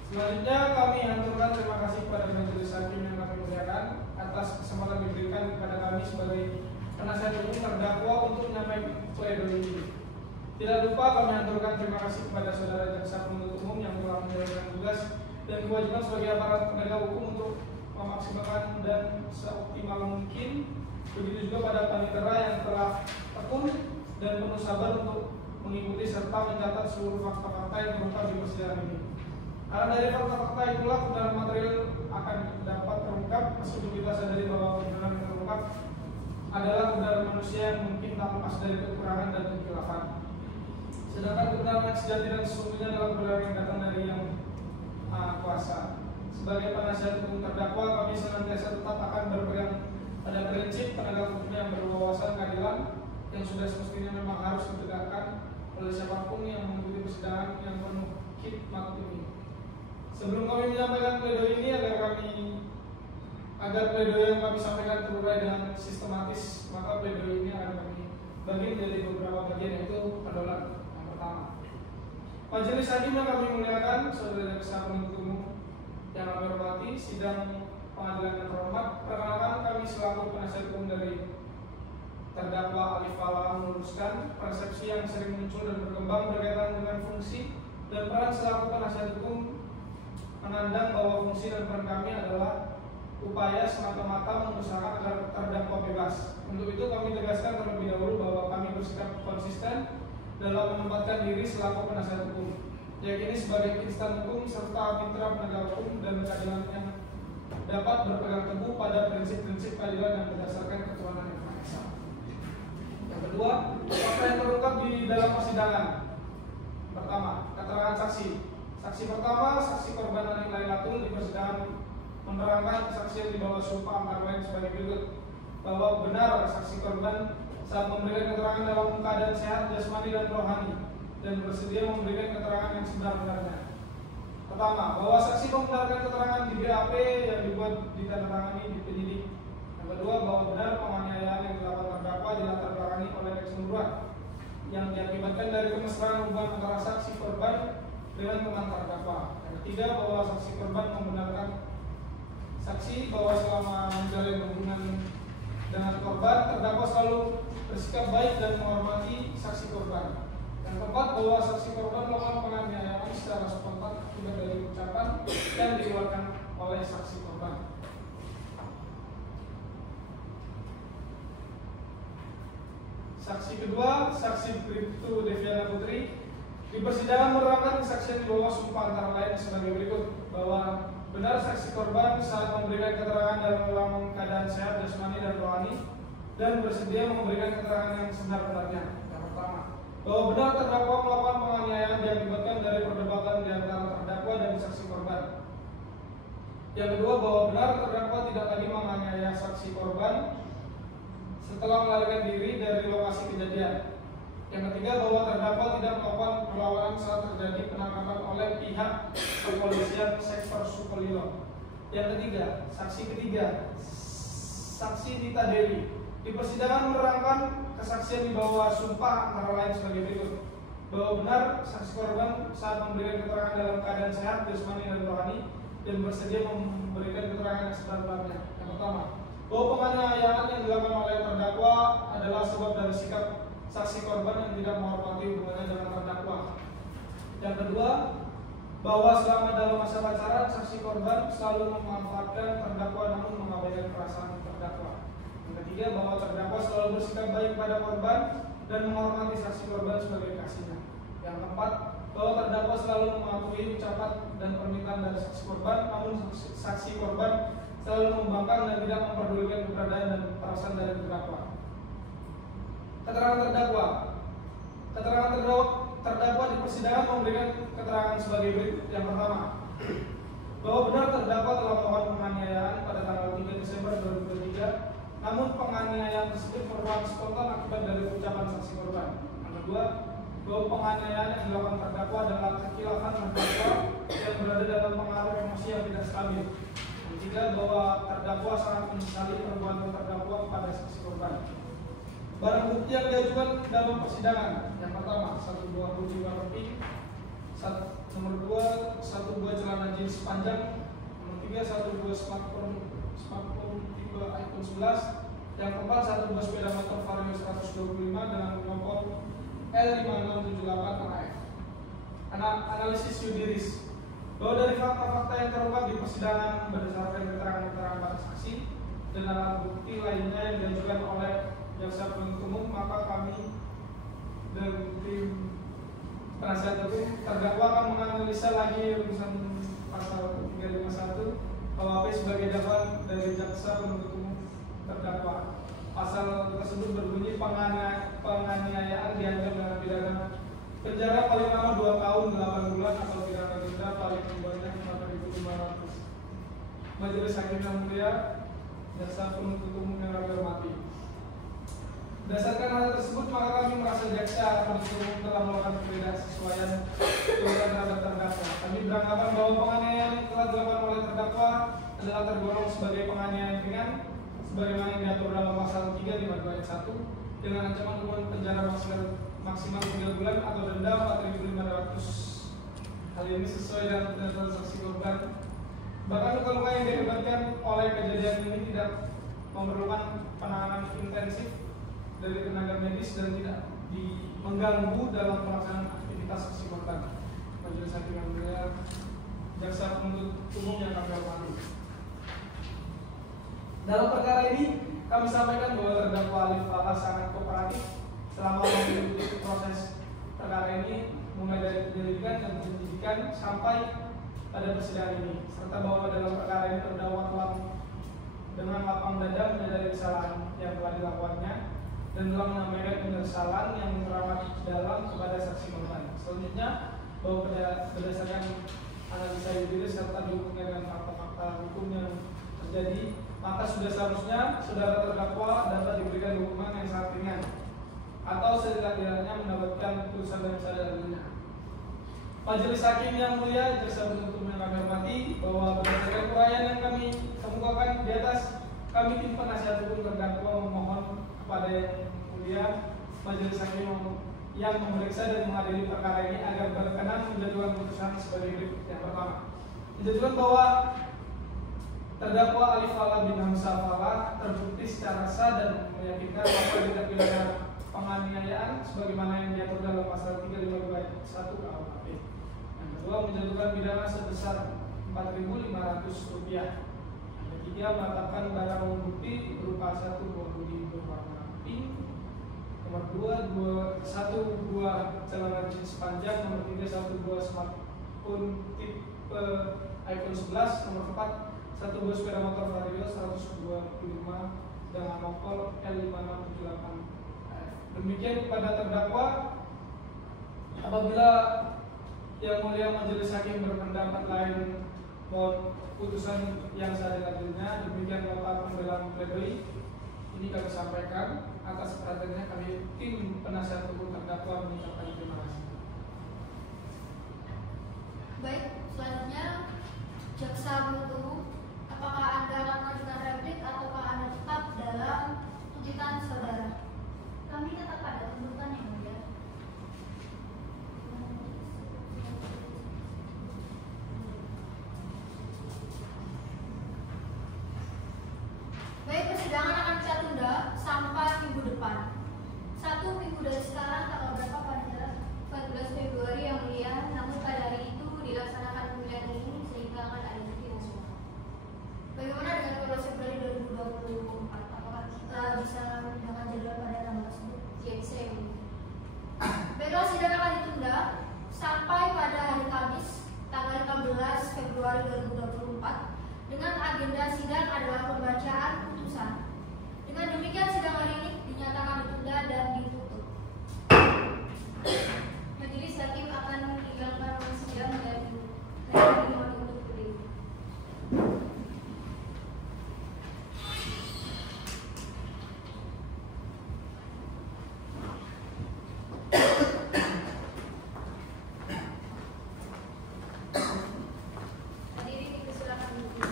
Selanjutnya kami haturkan terima kasih kepada majelis hakim yang kami muliakan atas kesempatan diberikan kepada kami sebagai penasihat hukum terdakwa untuk menyampaikan pledoi ini. Tidak lupa kami haturkan terima kasih kepada saudara jaksa penuntut umum yang telah menjalankan tugas dan kewajiban sebagai aparat penegak hukum untuk memaksimalkan dan seoptimal mungkin. Begitu juga pada panitera yang telah tekun dan penuh sabar untuk mengikuti serta mencatat seluruh fakta-fakta yang terungkap di persidangan ini. Karena dari fakta-fakta itulah kebenaran material akan dapat terungkap, meskipun kita sadari bahwa kebenaran yang terungkap adalah kebenaran manusia yang mungkin tak lepas dari kekurangan dan kekhilafan. Sedangkan kebenaran yang sejati dan sesungguhnya adalah kebenaran yang datang dari Yang Maha Kuasa. Sebagai penasihat hukum terdakwa, kami senantiasa tetap akan berpegang pada prinsip penegak hukum yang berwawasan keadilan yang sudah semestinya memang harus ditegakkan oleh siapapun yang mengikuti persidangan yang penuh hikmat ini. Sebelum kami menyampaikan pledoi ini, agar pledoi yang kami sampaikan terurai dengan sistematis, maka pledoi ini akan kami bagi menjadi beberapa bagian, yaitu adalah yang pertama. Majelis hakim yang kami muliakan, saudara jaksa penuntut umum yang kami hormati, sidang pengadilan yang terhormat, perkenalkan kami selaku penasihat hukum dari terdakwa Alif Fala meluruskan persepsi yang sering muncul dan berkembang berkaitan dengan fungsi dan peran selaku penasihat hukum, menandang bahwa fungsi dan peran kami adalah upaya semata-mata mengusahakan agar terdakwa bebas. Untuk itu kami tegaskan terlebih dahulu bahwa kami bersikap konsisten dalam menempatkan diri selaku penasihat hukum, yakni sebagai instan hukum serta mitra penegak hukum dan keadilan yang dapat berpegang teguh pada prinsip-prinsip keadilan yang berdasarkan ketuhanan Yang Maha Esa. Yang kedua, fakta yang terungkap di dalam persidangan. Pertama, keterangan saksi. Saksi pertama, saksi korban Anik Lailatul di persidangan menerangkan kesaksian di bawah sumpah antara lain sebagai berikut, bahwa benar saksi korban saat memberikan keterangan dalam keadaan sehat jasmani dan rohani dan bersedia memberikan keterangan yang sebenar-benarnya. Pertama, bahwa saksi membenarkan keterangan di BAP yang dibuat ditandatangani di penyidik. Yang kedua, bahwa benar penganiayaan yang dilakukan terdakwa dilatar belakangi oleh kecemburuan yang diakibatkan dari kemesraan hubungan antara saksi korban dengan teman terdakwa. Yang ketiga, bahwa saksi korban membenarkan saksi bahwa selama menjalin hubungan dengan korban, terdakwa selalu bersikap baik dan menghormati saksi korban. Yang keempat, bahwa saksi korban melakukan penganiayaan secara spontan akibat dari ucapan yang dikeluarkan oleh saksi korban. Saksi kedua, saksi Bribtu Deviana Putri. Di persidangan menerangkan kesaksian di bawah sumpah antara lain sebagai berikut, bahwa benar saksi korban saat memberikan keterangan dalam keadaan sehat jasmani dan rohani dan bersedia memberikan keterangan yang sebenar-benarnya. Yang pertama, bahwa benar terdakwa melakukan penganiayaan diakibatkan dari perdebatan di antara terdakwa dan saksi korban. Yang kedua, bahwa benar terdakwa tidak lagi menganiaya saksi korban setelah melarikan diri dari lokasi kejadian. Yang ketiga, bahwa terdakwa tidak melakukan perlawanan saat terjadi penangkapan oleh pihak kepolisian sektor Sukolilo. Yang ketiga, saksi ketiga, saksi Dita Dewi. Di persidangan menerangkan kesaksian di bawah sumpah antara lain sebagai berikut, bahwa benar saksi korban saat memberikan keterangan dalam keadaan sehat jasmani dan rohani dan bersedia memberikan keterangan yang sebenar-benarnya. Yang pertama, bahwa penganiayaan yang dilakukan oleh terdakwa adalah sebab dari sikap saksi korban yang tidak menghormati hubungannya dengan terdakwa. Yang kedua, bahwa selama dalam masa pacaran saksi korban selalu memanfaatkan terdakwa namun mengabaikan perasaan terdakwa. Yang ketiga, bahwa terdakwa selalu bersikap baik pada korban dan menghormati saksi korban sebagai kasihnya. Yang keempat, bahwa terdakwa selalu mematuhi ucapan dan permintaan dari saksi korban, namun saksi korban selalu membangkang dan tidak memperdulikan keberadaan dan perasaan dari terdakwa. Keterangan terdakwa. Terdakwa di persidangan memberikan keterangan sebagai berikut. Yang pertama, bahwa benar terdakwa telah melakukan penganiayaan pada tanggal 3 Desember 2023, namun penganiayaan tersebut merupakan spontan akibat dari ucapan saksi korban. Yang kedua, bahwa penganiayaan yang dilakukan terdakwa adalah kekhilafan terdakwa yang berada dalam pengaruh emosi yang tidak stabil. Yang ketiga, bahwa terdakwa sangat menyesali perbuatan terdakwa pada saksi korban. Barang bukti yang diajukan dalam persidangan. Yang pertama, 1 buah kunci warna, nomor 2, 1 buah celana jeans panjang, nomor 3, 1 buah smartphone tipe iPhone 11, yang keempat 1 buah sepeda motor Vario 125 dengan nomor L5678AF. Analisis yudiris, bahwa dari fakta-fakta yang terungkap di persidangan berdasarkan keterangan-keterangan para saksi dan alat bukti lainnya yang diajukan oleh jaksa penuntut umum, maka kami dan tim penasihat hukum terdakwa akan menganalisa lagi rumusan pasal 351 KUHP sebagai dakwaan dari jaksa penuntut umum terdakwa. Pasal tersebut berbunyi penganiayaan diancam dengan pidana penjara paling lama 2 tahun 8 bulan atau pidana denda paling banyak 4.500. Majelis Hakim yang Mulia, jaksa penuntut umum yang kami hormati. Berdasarkan hal tersebut, maka kami merasa jaksa penuntut umum telah melakukan ketidaksesuaian terhadap terdakwa. Kami beranggapan bahwa penganiayaan yang telah dilakukan oleh terdakwa adalah tergolong sebagai penganiayaan ringan, sebagaimana yang diatur dalam pasal 352 ayat 1 dengan ancaman hukuman penjara maksimal 3 bulan atau denda 4.500. Hal ini sesuai dengan penjelasan saksi korban. Bahkan luka-luka yang diakibatkan oleh kejadian ini tidak memerlukan penanganan intensif dari tenaga medis dan tidak mengganggu dalam pelaksanaan aktivitas saksi korban. Majelis Hakim yang Mulia, jaksa penuntut umum yang kami hormati. Dalam perkara ini, kami sampaikan bahwa terdakwa Alif Falah sangat kooperatif selama mengikuti proses perkara ini, mulai dari penyelidikan dan penyidikan sampai pada persidangan ini, serta bahwa dalam perkara ini terdakwa telah dengan lapang dada menyadari kesalahan yang telah dilakukannya dan telah menyampaikan penyesalan yang teramat dalam kepada saksi korban. Selanjutnya, bahwa berdasarkan analisa yuridis serta dihubungkan dengan fakta-fakta hukum yang terjadi, maka sudah seharusnya saudara terdakwa dapat diberikan hukuman yang sangat ringan atau setidak-tidaknya mendapatkan putusan dari seadil-adilnya. Majelis Hakim yang Mulia, jaksa penuntut umum yang kami hormati, bahwa berdasarkan uraian yang kami kemukakan di atas, kami tim penasihat hukum terdakwa memohon kepada yang mulia Majelis Hakim yang memeriksa dan mengadili perkara ini agar berkenan menjatuhkan putusan sebagai berikut. Yang pertama, menjatuhkan bahwa terdakwa Alif Falah bin Hamzah Falah terbukti secara sah dan meyakinkan bahwa tindak pidana penganiayaan sebagaimana yang diatur dalam pasal 352 ayat 1 KUHP. Yang kedua, menjatuhkan pidana sebesar Rp4.500. Yang ketiga, menetapkan barang bukti berupa 1 buah hoodie berwarna pink. nomor 2, satu buah celana jeans panjang, nomor 3 satu buah smartphone tipe iPhone 11, nomor 4 satu buah sepeda motor Vario 125 dengan nomor L5678. Demikian kepada terdakwa. Apabila Yang Mulia Majelis Hakim berpendapat lain mohon putusan yang seadil-adilnya. Demikian nota pembelaan pledoi ini kami sampaikan. Atas perhatiannya kami tim penasihat hukum terdakwa mengucapkan terima kasih. Baik, selanjutnya jaksa penuntut umum, apakah Anda akan mengajukan replik ataukah Anda tetap dalam tuntutan saudara? Kami tetap pada tuntutan yang mulia. Baik, persidangan akan kita tunda sampai minggu depan. 1 minggu dari sekarang, tanggal berapa Pak Negara? 14 Februari yang mulia, namun pada hari itu dilaksanakan pemilihan ini sehingga akan ada cuti nasional. Bagaimana dengan 12 Februari 2024? Apakah kita bisa menggunakan jadwal pada tanggal tersebut? Ya, bisa yang mulia. Baiklah, sidang akan ditunda sampai pada hari Kamis, tanggal 15 Februari 2024, dengan agenda sidang adalah pembacaan putusan. Dengan demikian, sidang hari ini dinyatakan ditunda dan ditutup. Majelis Hakim akan meninggalkan ruang sidang dan dimohon untuk berdiri. Hadirin dipersilakan duduk.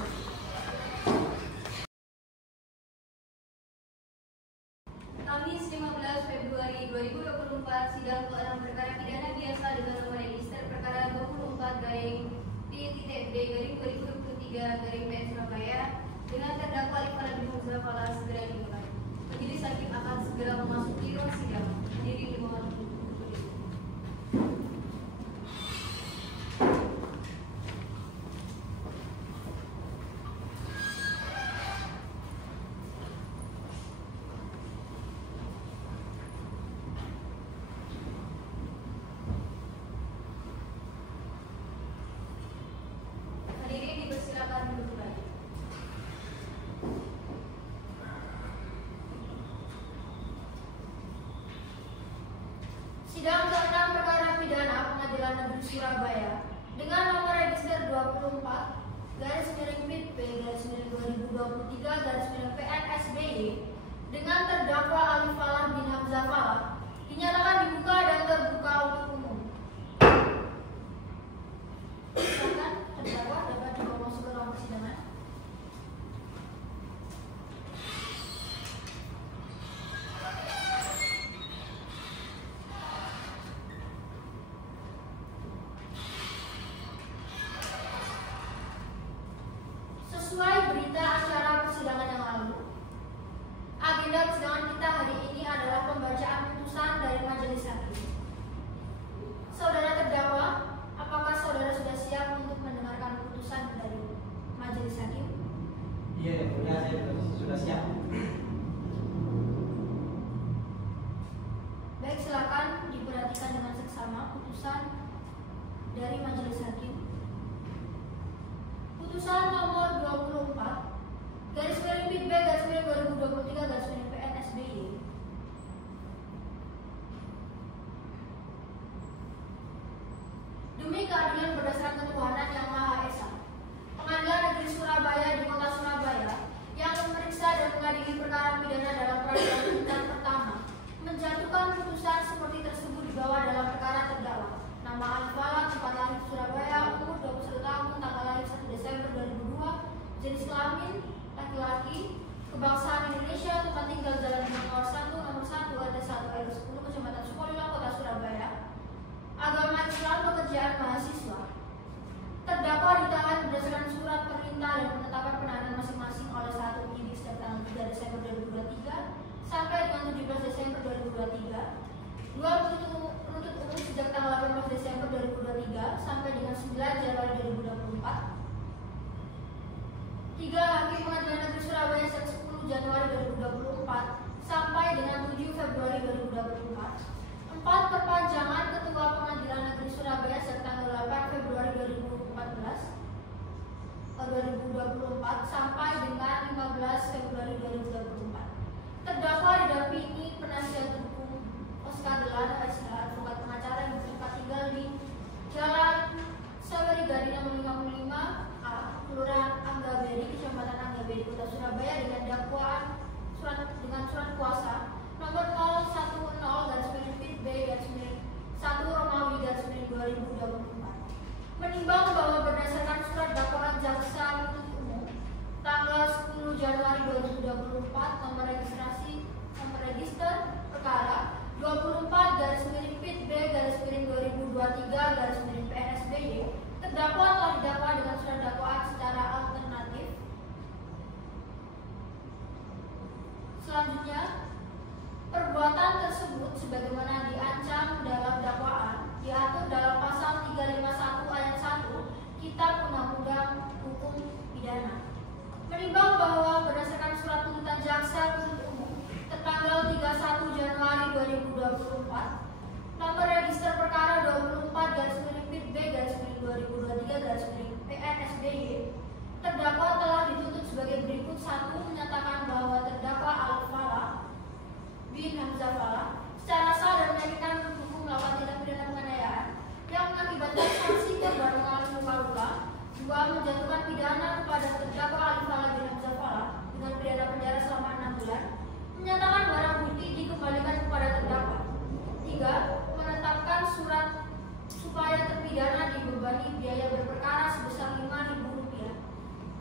Kamis 15 Februari 2024, sidang ke-6 perkara pidana biasa dengan nomor register perkara 24-PTFD-2023-PN Surabaya dengan terdakwa Iqbal bin Hamzah Fala segera dimulai. Majelis Hakim akan segera memasuki ruang sidang. Hadirin dimohon untuk berdiri. Hadirin dipersilakan duduk kembali. Sidang ke-6 perkara pidana Pengadilan Negeri Surabaya dengan nomor register 24-P/2023-PN/PN dengan terdakwa Alif Falah bin Hamzah Falah dinyatakan dibuka dan terbuka untuk umum. Silakan terdakwa dapat dibawa masuk ke ruang persidangan. Sesuai berita acara persidangan yang lalu, agenda persidangan kita hari ini adalah pembacaan putusan dari majelis hakim. Saudara terdakwa, apakah saudara sudah siap untuk mendengarkan putusan dari majelis hakim? Iya, Yang Mulia, saya sudah siap. Baik, silakan diperhatikan dengan seksama putusan dari majelis hakim. Putusan nomor 24/B/2023-PN/SBY. Demi keadilan berdasarkan ketuhanan yang Maha Esa, Pengadilan Negeri Surabaya di Kota Surabaya yang memeriksa dan mengadili perkara pidana dalam peradilan tingkat pertama menjatuhkan putusan seperti tersebut di bawah dalam perkara terdakwa. Nama Alif Falah, tempat lahir Surabaya, umur 21 tahun, tanggal lahir 1 Desember 2002, jenis kelamin laki-laki, kebangsaan Indonesia, tempat tinggal Jalan Nomor 1, Nomor 1, RT 1 RW 10, Kecamatan Sukolilo, Kota Surabaya. Agama Islam, pekerjaan mahasiswa. Terdakwa ditahan berdasarkan surat perintah dan penetapan penahanan masing-masing oleh satu penyidik sejak tanggal 3 Desember 2023 sampai dengan 17 Desember 2023. Dua penuntut umum sejak tanggal 18 Desember 2023 sampai dengan 9 Januari 2024. 3 Hakim Pengadilan Negeri Surabaya sejak 10 Januari 2024 sampai dengan 7 Februari 2024. 4. Perpanjangan Ketua Pengadilan Negeri Surabaya sejak tanggal 8 Februari 2024 sampai dengan 15 Februari 2024. Terdakwa didampingi penasihat hukum Oscar Delana SH, advokat pengacara yang bertempat tinggal di Jalan Saweri Gadi nomor 55A, Kelurahan Anggaberi, Kecamatan Anggaberi, Kota Surabaya dengan dakwaan surat kuasa nomor 010-B-1-2024. Menimbang bahwa berdasarkan surat dakwaan jaksa penuntut umum tanggal 10 Januari 2024 nomor register perkara 24-PIT-B-2023-PNSBY, terdakwa telah didakwa dengan surat dakwaan secara alternatif. Selanjutnya, perbuatan tersebut sebagaimana diancam dalam dakwaan diatur dalam pasal 351 ayat 1 Kitab Undang-Undang Hukum Pidana. Menimbang bahwa berdasarkan surat tuntutan jaksa penuntut umum tertanggal 31 Januari 2024 nomor register perkara 24-PIT-B-2023-PNSBY, terdakwa telah dituntut sebagai berikut. 1. Menyatakan bahwa terdakwa Al-Falah bin Hamzah Falah secara sah dan meyakinkan hukum melakukan tindak pidana penganiayaan yang mengakibatkan sanksi korban mengalami luka-luka. 2. Menjatuhkan pidana kepada terdakwa Al-Falah bin Hamzah Falah dengan pidana penjara selama 6 bulan. Menyatakan barang bukti dikembalikan kepada terdakwa. 3. Menetapkan surat supaya terpidana dibebani biaya berperkara sebesar Rp5.000.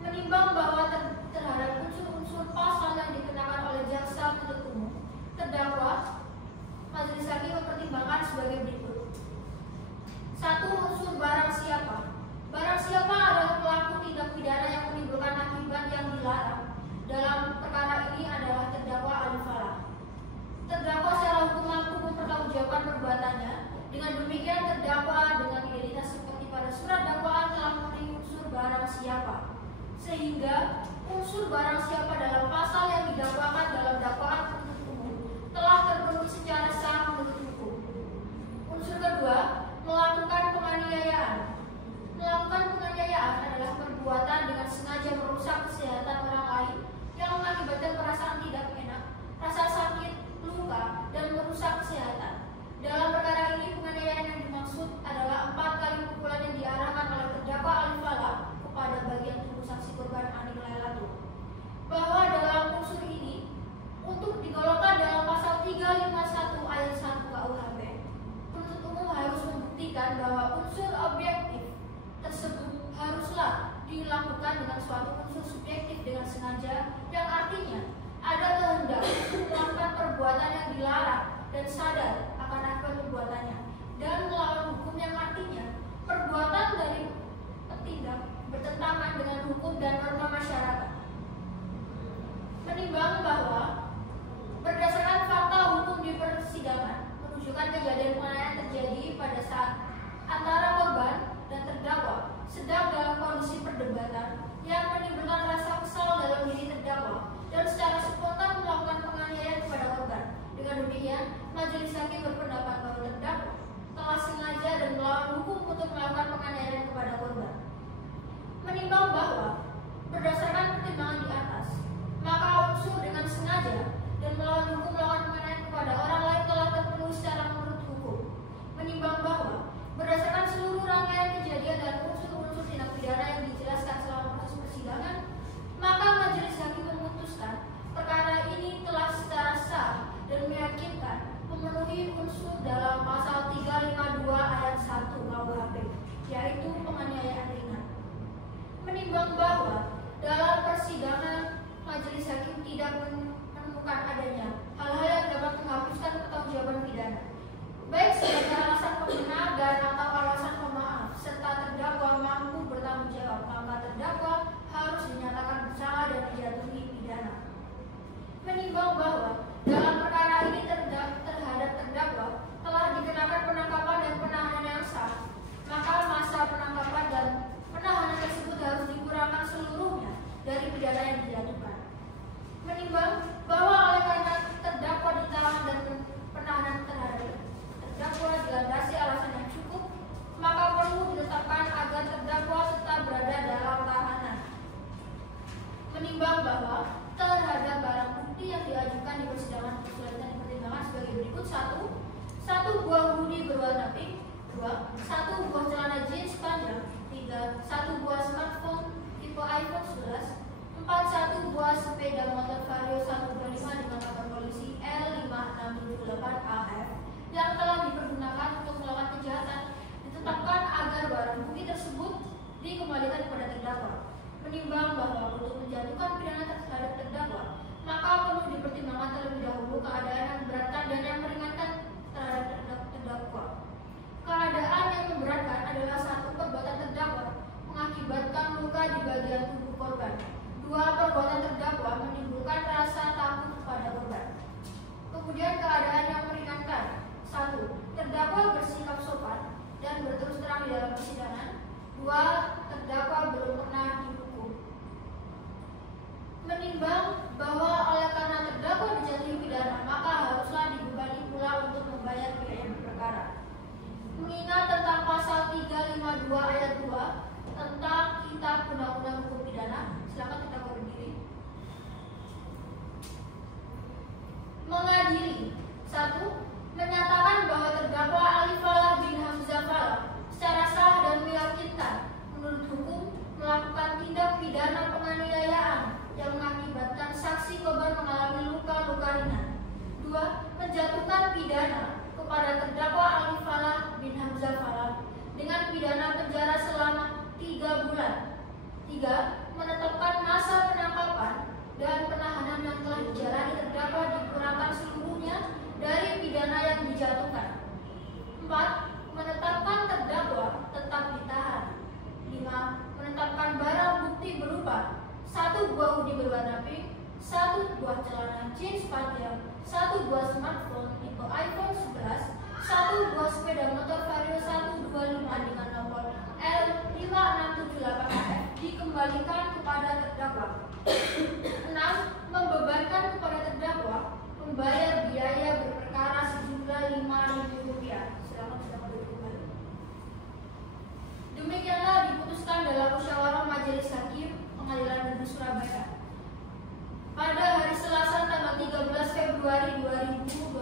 Menimbang bahwa terhadap unsur-unsur pasal yang dikenakan oleh jaksa penuntut umum, terdakwa majelis hakim mempertimbangkan sebagai berikut. 1. Unsur barang siapa. Barang siapa adalah pelaku tindak pidana yang menimbulkan akibat yang dilarang. Dalam perkara ini adalah terdakwa Al-Falah. Terdakwa secara hukum mampu mempertanggungjawabkan perbuatannya. Dengan demikian, terdakwa dengan identitas seperti pada surat dakwaan telah memenuhi unsur barang siapa, sehingga unsur barang siapa dalam pasal yang didakwakan dalam dakwaan penuntut umum telah terpenuhi secara sah menurut hukum. Unsur kedua, melakukan penganiayaan. Melakukan penganiayaan adalah perbuatan dengan sengaja merusak kesehatan orang lain yang mengakibatkan perasaan tidak enak, rasa sakit, luka, dan merusak kesehatan. Dalam perkara ini, penganiayaan yang dimaksud adalah 4 kali pukulan yang diarahkan oleh terdakwa Al-Falah kepada bagian tubuh saksi korban Ani Lailatul. Bahwa dalam unsur ini, untuk digolongkan dalam pasal 351 ayat 1 KUHP, penuntut umum harus membuktikan bahwa unsur objektif tersebut haruslah dilakukan dengan suatu unsur subjektif dengan sengaja, yang artinya ada kehendak untuk melakukan perbuatan yang dilarang dan sadar akan akibat perbuatannya, dan melawan hukum yang artinya perbuatan dari petindak bertentangan dengan hukum dan norma masyarakat. Menimbang bahwa berdasarkan fakta hukum di persidangan menunjukkan kejadian penganiayaan terjadi pada saat antara korban dan terdakwa sedang dalam kondisi perdebatan yang menimbulkan rasa kesal dalam diri terdakwa dan secara spontan melakukan penganiayaan kepada korban. Dengan demikian, majelis hakim berpendapat bahwa terdakwa telah sengaja dan melawan hukum untuk melakukan penganiayaan kepada korban. Menimbang bahwa berdasarkan pertimbangan di atas, maka unsur dengan sengaja dan melawan hukum melakukan penganiayaan kepada orang lain telah terpenuhi secara menurut hukum. Menimbang bahwa berdasarkan seluruh rangkaian kejadian dan unsur-unsur tindak pidana yang dijelaskan selama proses persidangan, maka majelis hakim memutuskan perkara ini telah secara sah dan meyakinkan memenuhi unsur dalam pasal 352 ayat 1 KUHP, yaitu penganiayaan ringan. Menimbang bahwa dalam persidangan majelis hakim tidak menemukan adanya hal-hal yang dapat menghapuskan pertanggungjawaban pidana, baik sebagai alasan pengena dan atau alasan pemaaf, serta terdakwa mampu bertanggung jawab, maka terdakwa harus dinyatakan bersalah dan dijatuhi pidana. Menimbang bahwa dalam perkara ini terhadap terdakwa telah dikenakan penangkapan dikembalikan kepada terdakwa. Menimbang bahwa untuk menjatuhkan pidana terhadap terdakwa, maka perlu dipertimbangkan terlebih dahulu keadaan yang memberatkan dan yang meringankan terhadap terdakwa. Keadaan yang memberatkan adalah 1. Perbuatan terdakwa mengakibatkan luka di bagian tubuh korban. 2. Perbuatan terdakwa menimbulkan rasa takut kepada korban. Kemudian keadaan yang meringankan: 1. Terdakwa bersikap sopan dan berterus terang di dalam persidangan. 2. Terdakwa belum pernah dihukum. Menimbang bahwa oleh karena terdakwa dijatuhi pidana, maka haruslah dibebani pula untuk membayar biaya perkara. Mengingat tentang pasal 352 ayat 2 tentang Kitab Undang-Undang Hukum Pidana, silakan kita berdiri. Mengadili: 1. Menyatakan bahwa terdakwa Ali Falah bin Hamzah Falah secara sah dan meyakinkan menurut hukum melakukan tindak pidana penganiayaan yang mengakibatkan saksi korban mengalami luka-luka ringan. 2. Menjatuhkan pidana kepada terdakwa Ali Falah bin Hamzah Falah dengan pidana penjara selama 3 bulan. 3. Menetapkan masa penangkapan dan penahanan yang telah dijalani terdakwa dikurangkan seluruhnya dari pidana yang dijatuhkan. 4. Menetapkan terdakwa tetap ditahan. 5. Menetapkan barang bukti berupa 1 buah hoodie berwarna pink, 1 buah celana jeans panjang, 1 buah smartphone tipe iPhone 11, 1 buah sepeda motor Vario 125 dengan nomor L5678F dikembalikan kepada terdakwa. 6. Membebankan kepada terdakwa membayar biaya berperkara sejumlah Rp5.000. Silakan terdakwa duduk kembali. Demikianlah diputuskan dalam musyawarah Majelis Hakim Pengadilan Negeri Surabaya pada hari Selasa tanggal 13 Februari 2024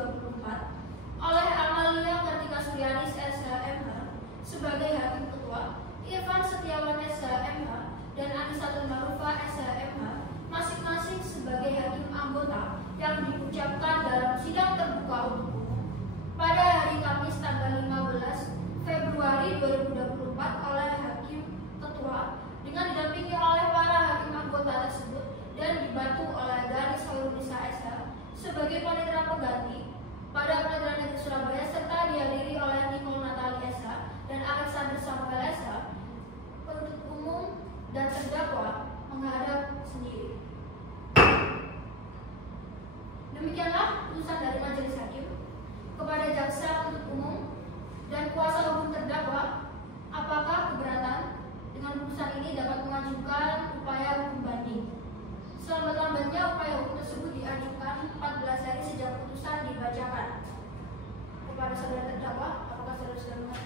oleh Amalia Kartika Suryani SHMH sebagai Hakim Ketua, Irfan Setiawan SHMH dan Anisatul Marufah SHMH masing-masing sebagai Hakim Anggota yang diucapkan dalam sidang terbuka untuk umum pada hari Kamis tanggal 15 Februari 2024 oleh Hakim Ketua dengan didampingi oleh para hakim anggota tersebut dan dibantu oleh Ganis Hairunisa SH sebagai panitera pengganti pada Pengadilan Negeri Surabaya serta dihadiri oleh Nicole Natali SH dan Alexander Samuel SH. Penuntut umum dan terdakwa menghadap sendiri. Demikianlah putusan dari Majelis Hakim. Kepada jaksa penuntut umum dan kuasa hukum terdakwa, apakah keberatan dengan putusan ini dapat mengajukan upaya hukum banding? Selambat-lambatnya upaya hukum tersebut diajukan 14 hari sejak putusan dibacakan. Kepada saudara terdakwa, apakah saudara sudah mengajukan?